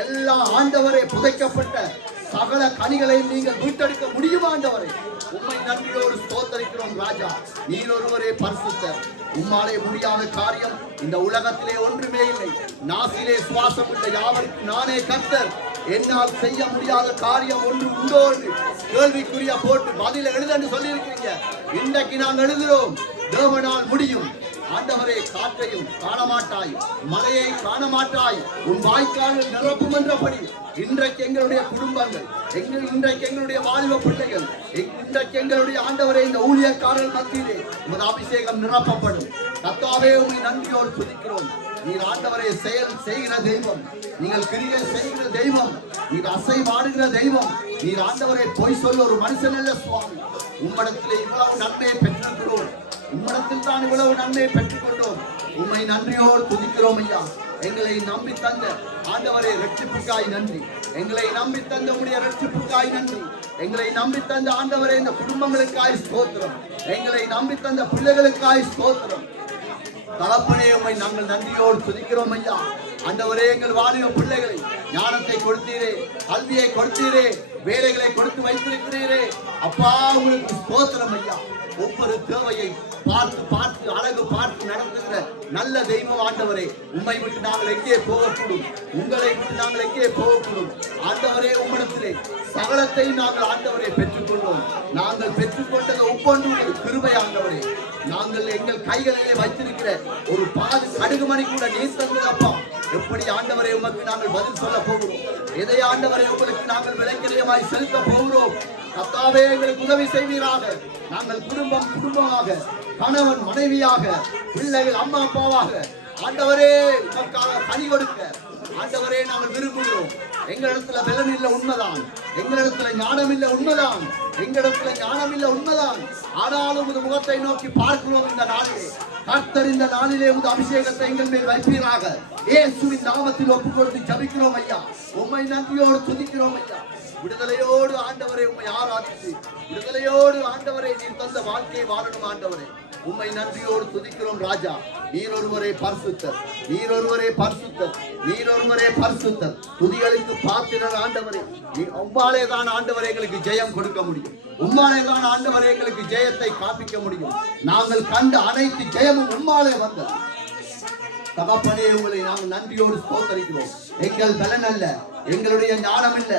எல்லா ஆண்டவரே புதைக்கப்பட்ட சகல கனிகளையும் நீங்கள் மீட்டெடுக்க முடியும். ஆண்டவரே, உம்மை நன்றியோடு ஸ்தோத்தரிக்கிறோம் ராஜா. நீர் ஒருவரே பரிசுத்தர். உம்மாலே முடியாத காரியம் இந்த உலகத்திலே ஒன்றுமே இல்லை. நாசிலே சுவாசம் உள்ள யாவருக்கும் நானே கர்த்தர். என்னால் செய்ய முடியாத காரியம் ஒன்று உண்டோ என்று கேள்விக்குரிய போட்டு பதில் எழுதன்னு சொல்லி இருக்கிறீங்க. இன்றைக்கு நாங்கள் எழுதுகிறோம், தேவனால் முடியும். ஆண்டவரே, காற்றையும் காணமாட்டாய், மலையை காணமாட்டாய், உன் வாய்க்காலில் நிரப்பும் என்றபடி இன்றைக்கு எங்களுடைய குடும்பங்கள், இன்றைக்கு எங்களுடைய வாலிப பிள்ளைகள், இன்றைக்கு எங்களுடைய ஆண்டவரே இந்த ஊழியக்காரர்கள் மத்தியிலே உமது அபிஷேகம் நிரப்பப்படும். கர்த்தாவே, உம்மை நன்றியோடு துதிக்கிறோம். நீர் ஆண்டவரை செயல் செய்கிற தெய்வம், நீங்கள் கிரியை செய்கிற தெய்வம், நீர் அசைவாடுகிற தெய்வம். நீர் ஆண்டவரை பொய் சொல்ல ஒரு மனுஷன் அல்ல சுவாமி. உம்மிடத்திலே இவ்வளவு நன்மையை பெற்றிருக்கிறோம். உம்மிடத்தில் தான் இவ்வளவு நன்மையை பெற்றுக்கொண்டோம். உம்மை நன்றியோடு துதிக்கிறோம் ஐயா. எங்களை நம்பி தந்த ஆண்டவரே இரட்சிப்புக்காய் நன்றி. எங்களை நம்பி தந்த உடைய இரட்சிப்புக்காய் நன்றி. எங்களை நம்பி தந்த ஆண்டவரே இந்த குடும்பங்களுக்காய் ஸ்தோத்திரம். எங்களை நம்பி தந்த பிள்ளைகளுக்காய் ஸ்தோத்திரம். தகப்பனே உம்மை நாங்கள் நன்றியோடு துதிக்கிறோம் ஐயா. ஆண்டவரே எங்கள் வாலிப பிள்ளைகளை ஞானத்தை கொடுத்தீரே, கல்வியை கொடுத்தீரே, வேலைகளை கொடுத்து வைத்திருக்கிறீரே. அப்பா உங்களுக்கு ஸ்தோத்திரம் ஐயா. ஒவ்வொரு தேவையை பார்த்து பார்த்து அழகு பார்த்து நடத்துகிற நல்ல தெய்வம் ஆண்டவரே. உம்மை விட்டு நாங்கள் எங்கே போகக்கூடும்? உங்களை விட்டு நாங்கள் எங்கே போகக்கூடும்? ஆண்டவரே உம்மிடத்திலே சகலத்தை நாங்கள் ஆண்டவரை பெற்றுக்கொள்வோம். நாங்கள் பெற்றுக்கொண்டது ஒவ்வொன்று கிருபை ஆண்டவரே. நாங்கள் எங்கள் கைகளிலே வைத்திருக்கிற ஒரு பாதி கடுகு மணி கூட நீர் தந்ததப்பா. எப்படி ஆண்டவரை உமக்கு நாங்கள் பதில் சொல்ல போகிறோம்? எதை ஆண்டவரை உங்களுக்கு நாங்கள் விலைக்கிரயமாய் செலுத்த போகிறோம்? கர்த்தாவே எங்களுக்கு உதவி செய்வீராக. நாங்கள் குடும்பமாக, கணவன் மனைவியாக, பிள்ளைகள் அம்மா அப்பாவாக ஆண்டவரே உமக்காக பணி கொடுக்க ஆண்டவரே நாங்கள் விரும்புகிறோம். எங்களிடத்துல பலன் இல்லை உண்மைதான், எங்களிடத்துல ஞானம் இல்லை உண்மைதான், எங்களிடத்துல ஞானம் இல்லை உண்மைதான். ஆனாலும் உமது முகத்தை நோக்கி பார்க்கிறோம். இந்த நாளிலே கர்த்தர் இந்த நாளிலே உமது அபிஷேகத்தை எங்கள் மேல் வைப்பீராக. இயேசுவின் நாமத்தில் ஒப்புக் கொடுத்து ஜெபிக்கிறோம் ஐயா. உம்மை நன்றியோடு துதிக்கிறோம் ஐயா. விடுதலையோடு ஆண்டவரை உம்மை ஆராதித்து, விடுதலையோடு ஆண்டவரை நீர் தந்த வாழ்க்கையை வாழணும் ஆண்டவரே. உம்மை நன்றியோடு துதிக்கிறோம் ராஜா. நீர் ஒருவரே பரிசுத்தர், நீர் ஒருவரே பரிசுத்தர், நீர் ஒருவரே பரிசுத்தர். துதிகளுக்கு பாத்திரர் ஆண்டவரே. உம்மாலே தான் ஆண்டவரே எங்களுக்கு ஜெயம் கொடுக்க முடியும். உம்மாலே தான் ஆண்டவரே எங்களுக்கு ஜெயத்தை காண்பிக்க முடியும். நாங்கள் கண்ட அனைத்து ஜெயமும் உம்மாலே வந்தது. தகப்பனே உங்களை நாங்கள் நன்றியோடு ஸ்தோத்தரிக்கிறோம். எங்கள் பலன் அல்ல, எங்களுடைய ஞானம் இல்ல,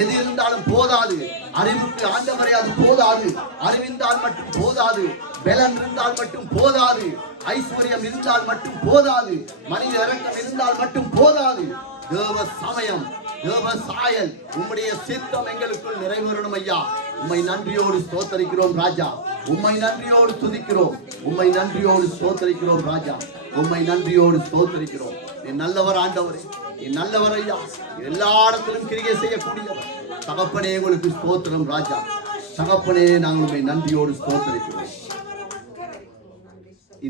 எது இருந்தாலும் போதாது. அறிவுக்கு ஆண்டவரே அது போதாது. அறிவிந்தால் மட்டும் போதாது. பலன் இருந்தால் மட்டும் போதாது. ஐஸ்வர்யம் இருந்தால் மட்டும் போதாது. மனித இரக்கம் இருந்தால் மட்டும் போதாது. தேவ சமயம், தேவ சாயல், உம்முடைய சித்தம் எங்களுக்குள் நிறைவேறணும் ஐயா. உம்மை நன்றியோடு ஸ்தோத்தரிக்கிறோம் ராஜா. உம்மை நன்றியோடு துதிக்கிறோம். உம்மை நன்றியோடு ஸ்தோத்தரிக்கிறோம் ராஜா. உம்மை நன்றியோடு ஸ்தோத்தரிக்கிறோம். நீ நல்லவர் ஆண்டவரே, நீ நல்லவர் ஐயா. எல்லா இடத்திலும் கிரியை செய்யக்கூடியவர். தகப்பனே உங்களுக்கு ஸ்தோத்திரம் ராஜா. தகப்பனே நாங்கள் உம்மை நன்றியோடு ஸ்தோத்தரிக்கிறோம்.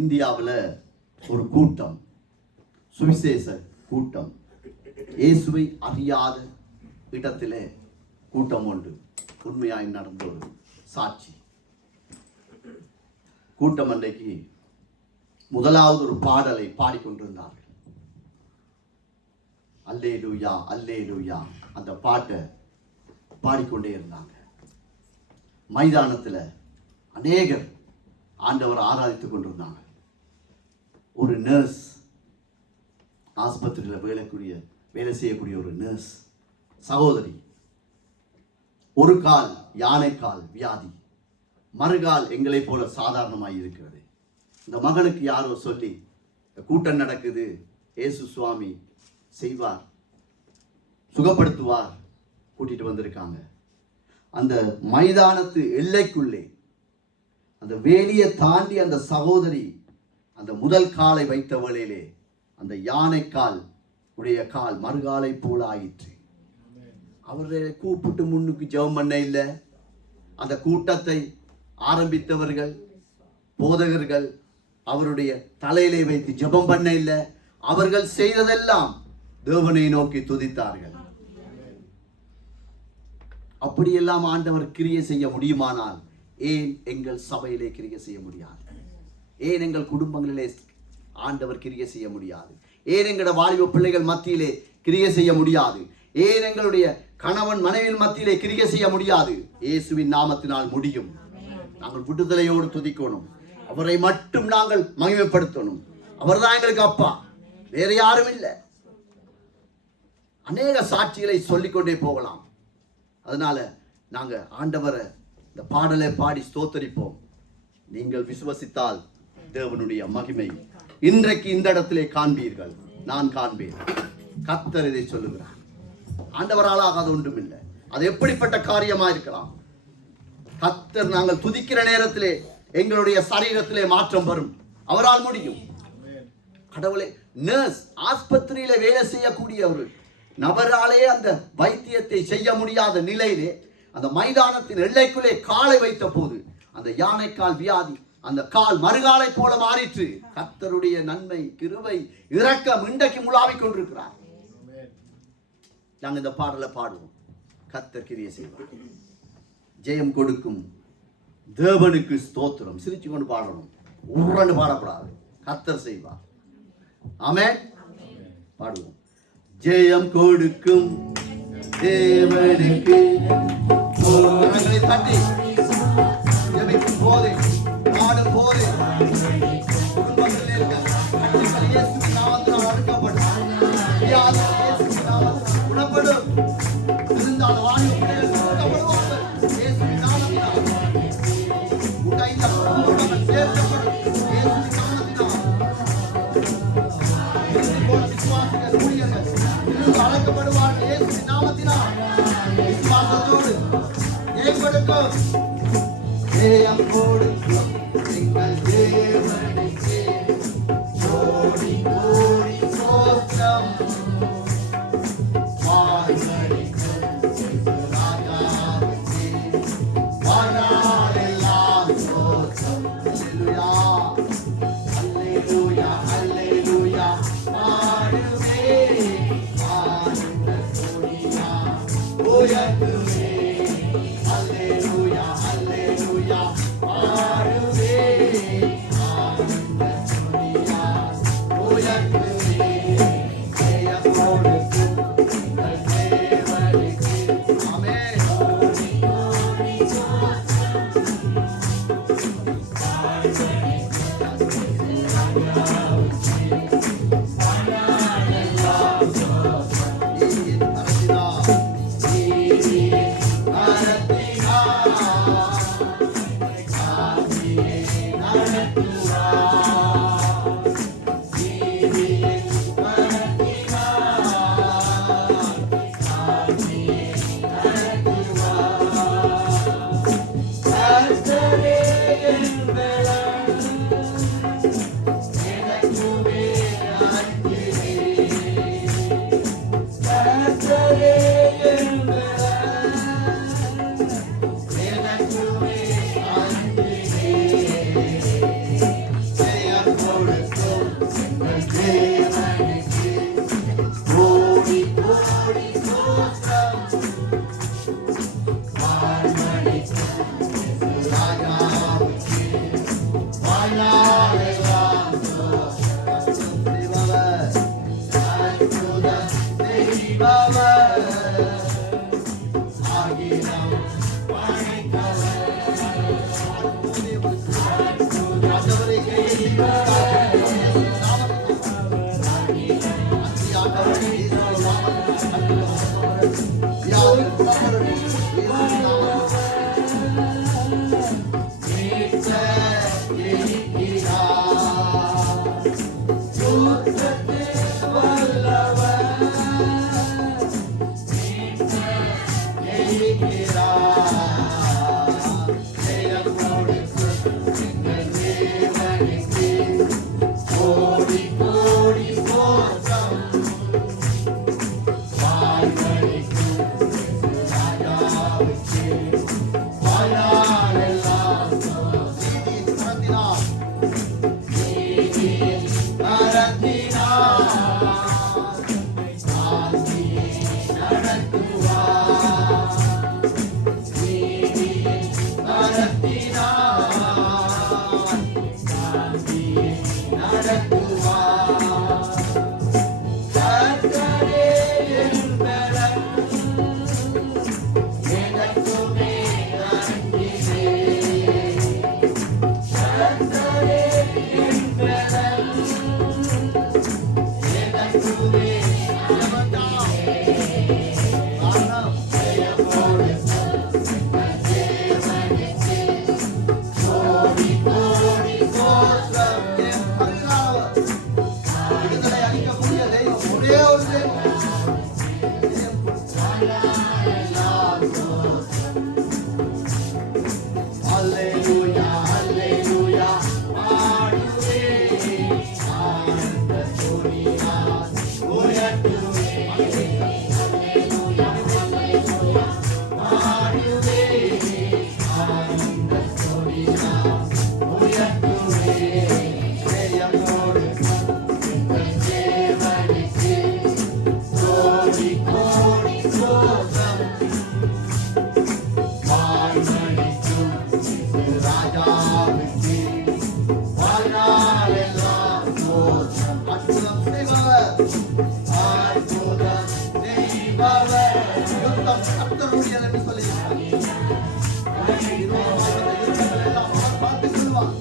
இந்தியாவில் ஒரு கூட்டம், சுவிசேஷ கூட்டம், இயேசுவை அறியாத இடத்திலே கூட்டம் ஒன்று உண்மையாய் நடந்த ஒரு சாட்சி. கூட்டம் அன்றைக்கு முதலாவது ஒரு பாடலை பாடிக்கொண்டிருந்தார்கள். அல்லேலூயா அல்லேலூயா அந்த பாட்டை பாடிக்கொண்டே இருந்தாங்க. மைதானத்தில் அநேகர் ஆண்டவரை ஆராதித்துக் கொண்டிருந்தாங்க. ஒரு நர்ஸ், ஆஸ்பத்திரியில் வேலை செய்யக்கூடிய ஒரு நர்ஸ் சகோதரி, ஒரு கால் யானைக்கால் வியாதி, மறுகால் எங்களை போல சாதாரணமாய் இருக்கிறது. இந்த மகனுக்கு யாரோ சொல்லி கூட்டம் நடக்குது, இயேசு சுவாமி செய்வார், சுகப்படுத்துவார், கூட்டிட்டு வந்திருக்காங்க. அந்த மைதானத்து எல்லைக்குள்ளே அந்த வேலியை தாண்டி அந்த சகோதரி அந்த முதல் காலை வைத்த வேளையிலே அந்த யானைக்கால் உடைய கால் மறுகாலை போல ஆயிற்று. அவரை கூப்பிட்டு முன்னுக்கு ஜெபம் பண்ண இல்லை. அந்த கூட்டத்தை ஆரம்பித்தவர்கள் போதகர்கள் அவருடைய தலையிலே வைத்து ஜெபம் பண்ண இல்லை. அவர்கள் செய்ததெல்லாம் தேவனை நோக்கி துதித்தார்கள். அப்படியெல்லாம் ஆண்டவர் கிரியை செய்ய முடியுமானால் ஏன் எங்கள் சபையிலே கிரியை செய்ய முடியாது? ஏன் எங்கள் குடும்பங்களிலே ஆண்டவர் கிரியை செய்ய முடியாது? ஏன் எங்களோட வாலிப பிள்ளைகள் மத்தியிலே கிரியை செய்ய முடியாது? ஏன் எங்களுடைய கணவன் மனைவியின் மத்தியிலே கிரியை செய்ய முடியாது? இயேசுவின் நாமத்தினால் முடியும். நாங்கள் விடுதலையோடு துதிக்கணும். அவரை மட்டும் நாங்கள் மகிமைப்படுத்தணும். அவர்தான் எங்களுக்கு அப்பா, வேற யாரும் இல்லை. அநேக சாட்சிகளை சொல்லிக்கொண்டே போகலாம். அதனால நாங்க ஆண்டவரை இந்த பாடலை பாடி ஸ்தோத்தரிப்போம். நீங்கள் விசுவசித்தால் தேவனுடைய மகிமை இன்றைக்கு இந்த இடத்திலே காண்பீர்கள். நான் காண்பேன். கர்த்தர் இதை சொல்லுகிறார். ஆண்டவரால் ஆகாத ஒன்றும் இல்லை. அது எப்படிப்பட்ட காரியமா இருக்கலாம். கர்த்தர் நாங்கள் துதிக்கிற நேரத்திலே எங்களுடைய சரீரத்திலே மாற்றம் வரும். அவரால் முடியும். கடவுளே, நர்ஸ் ஆஸ்பத்திரியில வேலை செய்யக்கூடிய ஒரு நபராலே அந்த வைத்தியத்தை செய்ய முடியாத நிலையிலே அந்த மைதானத்தின் எல்லைக்குள்ளே காலை வைத்த போது அந்த யானைக்கால் வியாதி அந்த கால் மறுகாலை போல மாறிற்று. கர்த்தருடைய நன்மை, கிருபை, இரக்கம் இன்றைக்கு முழாவிக் கொண்டிருக்கிறார். நாங்கள் இந்த பாடலை பாடுவோம். கர்த்தர் கிரியை செய்வார், ஜெயம் கொடுக்கும் தேவனுக்கு ஸ்தோத்திரம். சிரிச்சு கொண்டு பாடணும், உருண்டு பாடக்கூடாது. கர்த்தர் செய்வார். ஆமென். பாடுவோம். ஜெயம் கொடுக்கும் தேவனுக்கு தட்டி ஜெபிக்கும் போது, பாடும் போது, குடும்பத்தில் இருக்க இயேசுவின் நாமத்தினால் அடக்கப்படும், இயேசுவின் நாமத்தினால் குணப்படும், இருந்தால் வாழ்வு குணப்படுவார்கள். இயேசுவின் நாமத்தினால் உடைந்த குடும்பங்கள் சேர்க்கப்படும். இயேசுவின் நாமத்தினால் விசுவாசிகள் ஊழியர்கள் அழைக்கப்படுவார்கள். இயேசுவின் நாமத்தினால் விசுவாசத்தோடு ஜெயம் கொடுக்கும், ஜெயம் கொடுக்கும் எங்கள் தேவனுக்கே கோடி கோடி ஸ்தோத்திரம். ராஜாவுக்கே வாழ்நாளெல்லாம் ஸ்தோத்திரம். அல்லேலூயா, அல்லேலூயா, அல்லேலூயா. பாடுவே ஆனந்த துதியா உயர்த்துவே. அல்லேலூயா, அல்லேலூயா, பாடுவே ஆனந்த துதியா உயர்த்துவே. ஜெயம் கொடுக்கும் எங்கள் தேவனுக்கே. ஆமென். யுத்தம் கர்த்தருடையது என்று சொல்லியிருக்கிறார். எல்லாம் அவர் பார்த்துக் கொள்வார்.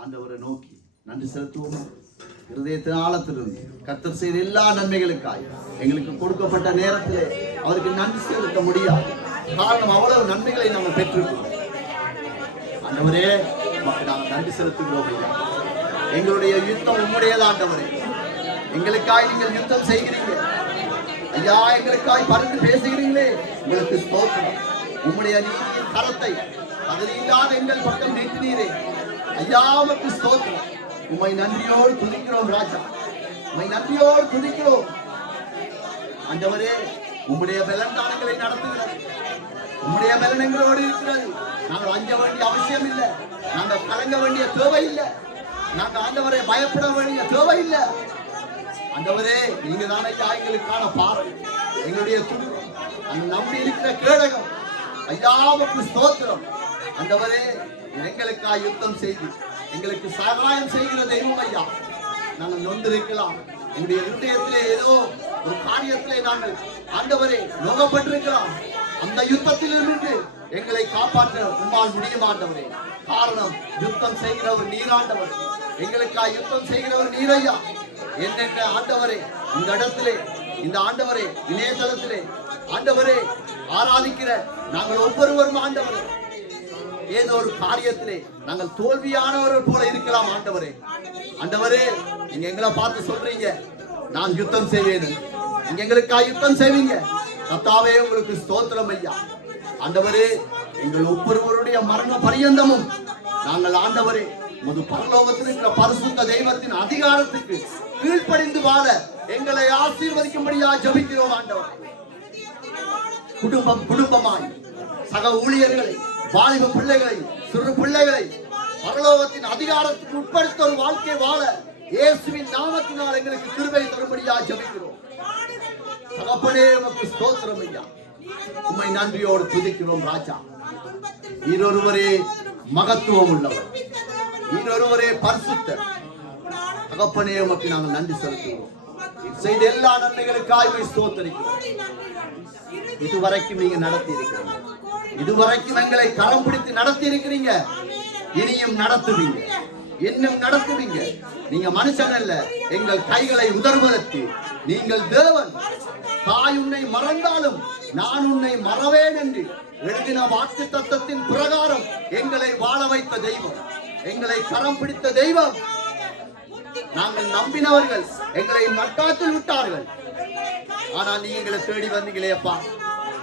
ஆண்டவரை நோக்கி நன்றி செலுத்துவோம். இருதயத்தின் ஆழத்திலிருந்து கர்த்தர் செய்த எல்லா நன்மைகளுக்காய் எங்களுக்கு கொடுக்கப்பட்ட நேரத்திலே அவருக்கு நன்றி செலுத்த முடியாது. காரணம் அவ்வளவு நன்மைகளை நாங்கள் பெற்றிருக்கிறோம். ஆண்டவரே நாங்கள் நன்றி செலுத்துகிறோம். எங்களுடைய யுத்தம் உம்முடையது. ஆண்டவரே எங்களுக்காய் நீங்கள் யுத்தம் செய்கிறீங்க ஐயா. எங்களுக்காய் பரிந்து பேசுகிறீங்களே, உங்களுக்கு ஸ்தோத்திரம். உம்முடைய நீதியின் கரத்தை அதிலில்லாத எங்கள் பக்கம் நீட்டினீரே ஐயா, உமக்கு ஸ்தோத்திரம். உம்மை நன்றியோடு துதிக்கிறோம் ராஜா, உம்மை நன்றியோடு துதிக்கிறோம். ஆண்டவரே உம்முடைய பலன் தானங்களை நடத்துகிறது. உம்முடைய பலன் எங்களோடு இருக்கிறது. நாங்கள் அஞ்ச வேண்டிய அவசியம் இல்லை, நாங்கள் கலங்க வேண்டிய தேவை இல்லை, நாங்கள் ஆண்டவரை பயப்பட வேண்டிய தேவை இல்லை. ஆண்டவரே நீங்க தானே எங்களுக்கான பாறை, எங்களுடைய துன்பம், அந்த நம்பி இருக்கிற கேடகம் ஐயா, உமக்கு ஸ்தோத்திரம். ஆண்டவரே எங்களுக்காக யுத்தம் செய்து எங்களுக்கு சகாயம் செய்கிற தெய்வம் ஐயா. நாங்கள் நொந்திருக்கலாம், எங்களுடைய இருதயத்திலே ஏதோ ஒரு காரியத்திலே நாங்கள் ஆண்டவரே நோகப்பட்டிருக்கலாம். அந்த யுத்தத்திலிருந்து எங்களை காப்பாற்ற உம்மால் முடியும் ஆண்டவரே. காரணம் யுத்தம் செய்கிறவர் நீராண்டவர், எங்களுக்காக யுத்தம் செய்கிறவர் நீரையா. என்னென்ன ஆண்டவரே இந்த இடத்திலே இந்த ஆண்டவரே இணையதளத்திலே ஆண்டவரே ஆராதிக்கிற நாங்கள் ஒவ்வொருவரும் ஆண்டவரே ஏதோ ஒரு காரியத்திலே நாங்கள் தோல்வியானவர்கள் போல இருக்கலாம் ஆண்டவரே. ஆண்டவரே நீங்க எங்களை பார்த்து சொல்றீங்க நான் யுத்தம் செய்வேன், நீங்க எங்களுக்காக யுத்தம் செய்வீங்க. கர்த்தாவே உங்களுக்கு ஸ்தோத்திரம் ஐயா. ஆண்டவரே எங்கள் ஒவ்வொருவருடைய மரண பரியந்தமும் நாங்கள் ஆண்டவரே முது பரலோகத்தில் இருக்கிற பரிசுத்த தெய்வத்தின் அதிகாரத்துக்கு கீழ்ப்படிந்து வாழ எங்களை ஆசீர்வதிக்கும்படியா ஜெபிக்கிறோம் ஆண்டவர். குடும்பமாய் சக ஊழியர்களை, வாலிப பிள்ளைகளை, சிறு பிள்ளைகளை பரலோகத்தின் அதிகாரத்துக்கு உட்படுத்த ஒரு வாழ்க்கை வாழ இயேசுவின் நாமத்தினால் எங்களுக்கு கிருபை தரும்படியா ஜெபிக்கிறோம். தகப்பனே உமக்கு ஸ்தோத்திரம் ஐயா, உம்மை நன்றியோடு துதிக்கிறோம் ராஜா. நீரொருவரே மகத்துவம் உள்ளவர், நீரொருவரே பரிசுத்தர். தகப்பனே உமக்கு நாங்கள் நன்றி செலுத்துகிறோம். செய்த எல்லா நன்மைகளுக்காக ஸ்தோத்திரிக்கிறோம். இதுவரைக்கும் நீங்க நடத்தி இருக்கிறீங்க, இதுவரைக்கும் எங்களை கரம் பிடித்து நடத்தி இருக்கிறீங்க, இனியும் நடத்துவீங்க, இன்னும் நடத்துவீங்க. நீங்க மனுஷன் அல்ல, எங்கள் கைகளை உதறுவதற்கு நீங்கள் தேவன். தாய் உன்னை மறந்தாலும் நான் உன்னை மறவேன் என்று எழுதின வாக்கு தத்தத்தின் பிரகாரம் எங்களை வாழ வைத்த தெய்வம், எங்களை கரம் பிடித்த தெய்வம். நாங்கள் நம்பினவர்கள் எங்களை நட்டாத்தில் விட்டார்கள். ஆனால் நீங்க எங்களை தேடி வந்தீங்களே அப்பா,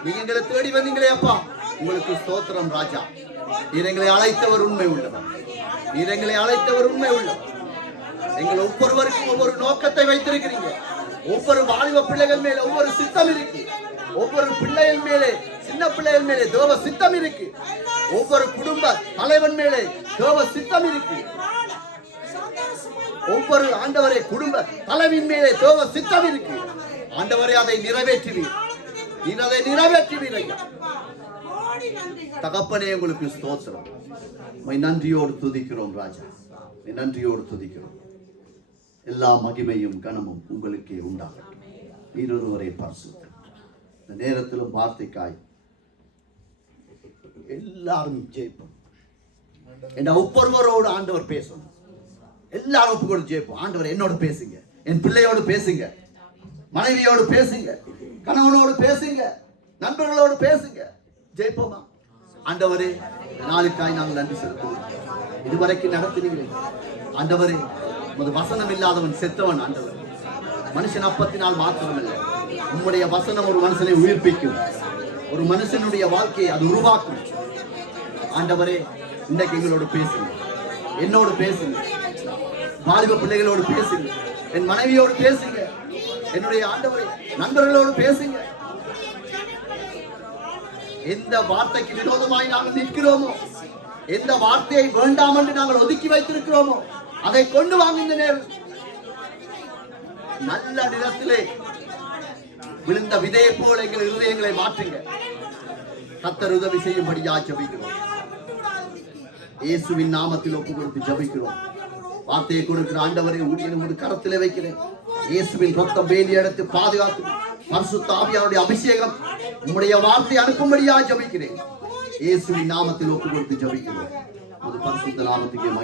நீங்க எங்களை தேடி வந்தீங்களே அப்பா, உங்களுக்கு ஸ்தோத்திரம் ராஜா. நீர் எங்களை அழைத்தவர் உண்மை உள்ளவர், நீர் எங்களை அழைத்தவர் உண்மை உள்ளவர். எங்கள் ஒவ்வொருவருக்கும் ஒவ்வொரு நோக்கத்தை வைத்திருக்கிறீங்க. ஒவ்வொரு வாலிப பிள்ளைகள் மேல ஒவ்வொரு சித்தம் இருக்கு, ஒவ்வொரு பிள்ளைகள் மேலே சின்ன பிள்ளைகள் மேலே தேவ சித்தம் இருக்கு, ஒவ்வொரு குடும்ப தலைவன் மேலே தேவ சித்தம் இருக்கு, ஒவ்வொரு ஆண்டவரே குடும்ப தலைவின் மேலே தேவ சித்தம் இருக்கு. ஆண்டவரே அதை நிறைவேற்றுவீர், நீர் அதை நிறைவேற்றுவீர் ஐயா. தகப்பனே உங்களுக்கு ஸ்தோத்திரம். நன்றியோடு துதிக்கிறோம் ராஜா, நன்றியோடு துதிக்கிறோம். எல்லா மகிமையும் கனமும் உங்களுக்கே உண்டாகட்டும். நீர் ஒருவரே பரிசுத்தர். இந்த நேரத்திலும் வார்த்தைக்காய் எல்லாரும் ஜெயிப்போம். என்ன ஒவ்வொருவரோடு ஆண்டவர் பேசணும். எல்லாரும் ஒப்புக்கொண்டு ஜெயிப்போம். ஆண்டவர் என்னோடு பேசுங்க, என் பிள்ளையோடு பேசுங்க, மனைவியோடு பேசுங்க, கணவனோடு பேசுங்க, நண்பர்களோடு பேசுங்க. ஜெயிப்போமா? ஆண்டவரே நாளுக்காய் நாங்கள் நன்றி செலுத்துவோம். இதுவரைக்கும் நடத்தினீங்களே ஆண்டவரே, உமது வசனம் இல்லாதவன் செத்தவன் ஆண்டவர். மனுஷன் அப்பத்தினால் மாத்திரமல்ல, உம்முடைய வசனம் ஒரு மனுஷனை உயிர்ப்பிக்கும், ஒரு மனுஷனுடைய வாழ்க்கையை அது உருவாக்கும். ஆண்டவரே, இன்றைக்கு எங்களோடு பேசுங்க, என்னோடு பேசுங்க, வாலிப பிள்ளைகளோடு பேசுங்க, என் மனைவியோடு பேசுங்க, என்னுடைய ஆண்டவரே நண்பர்களோடு பேசுங்க. எந்த வார்த்தைக்கு விரோதமாய் நாங்கள் நிற்கிறோமோ, எந்த வார்த்தையை வேண்டாம் என்று நாங்கள் ஒதுக்கி வைத்திருக்கிறோமோ, அதை கொண்டு வாங்க. இந்த நேரம் நல்ல நிலத்திலே விழுந்த விதையை போல எங்கள் இருதயங்களை மாற்றுங்க. கர்த்தர் உதவி செய்யும்படியா ஜெபிக்கிறோம். இயேசுவின் நாமத்தில் ஒப்பு கொடுத்து ஜெபிக்கிறோம். வார்த்தையை கொடுக்கிற ஆண்டவரை ஊழியன் ஒரு கரத்திலே வைக்கிறேன். இயேசுவின் ரத்தம் வேலி எடுத்து பாதுகாத்து பரிசுத்த ஆவியாருடைய அபிஷேகம் உம்முடைய வார்த்தை அனுப்பும்படியா ஜெபிக்கிறேன். இயேசுவின் நாமத்தில் ஒப்பு கொடுத்து ஜெபிக்கிறோம். அது பரிசுத்த நாமத்துக்கு மகிமை.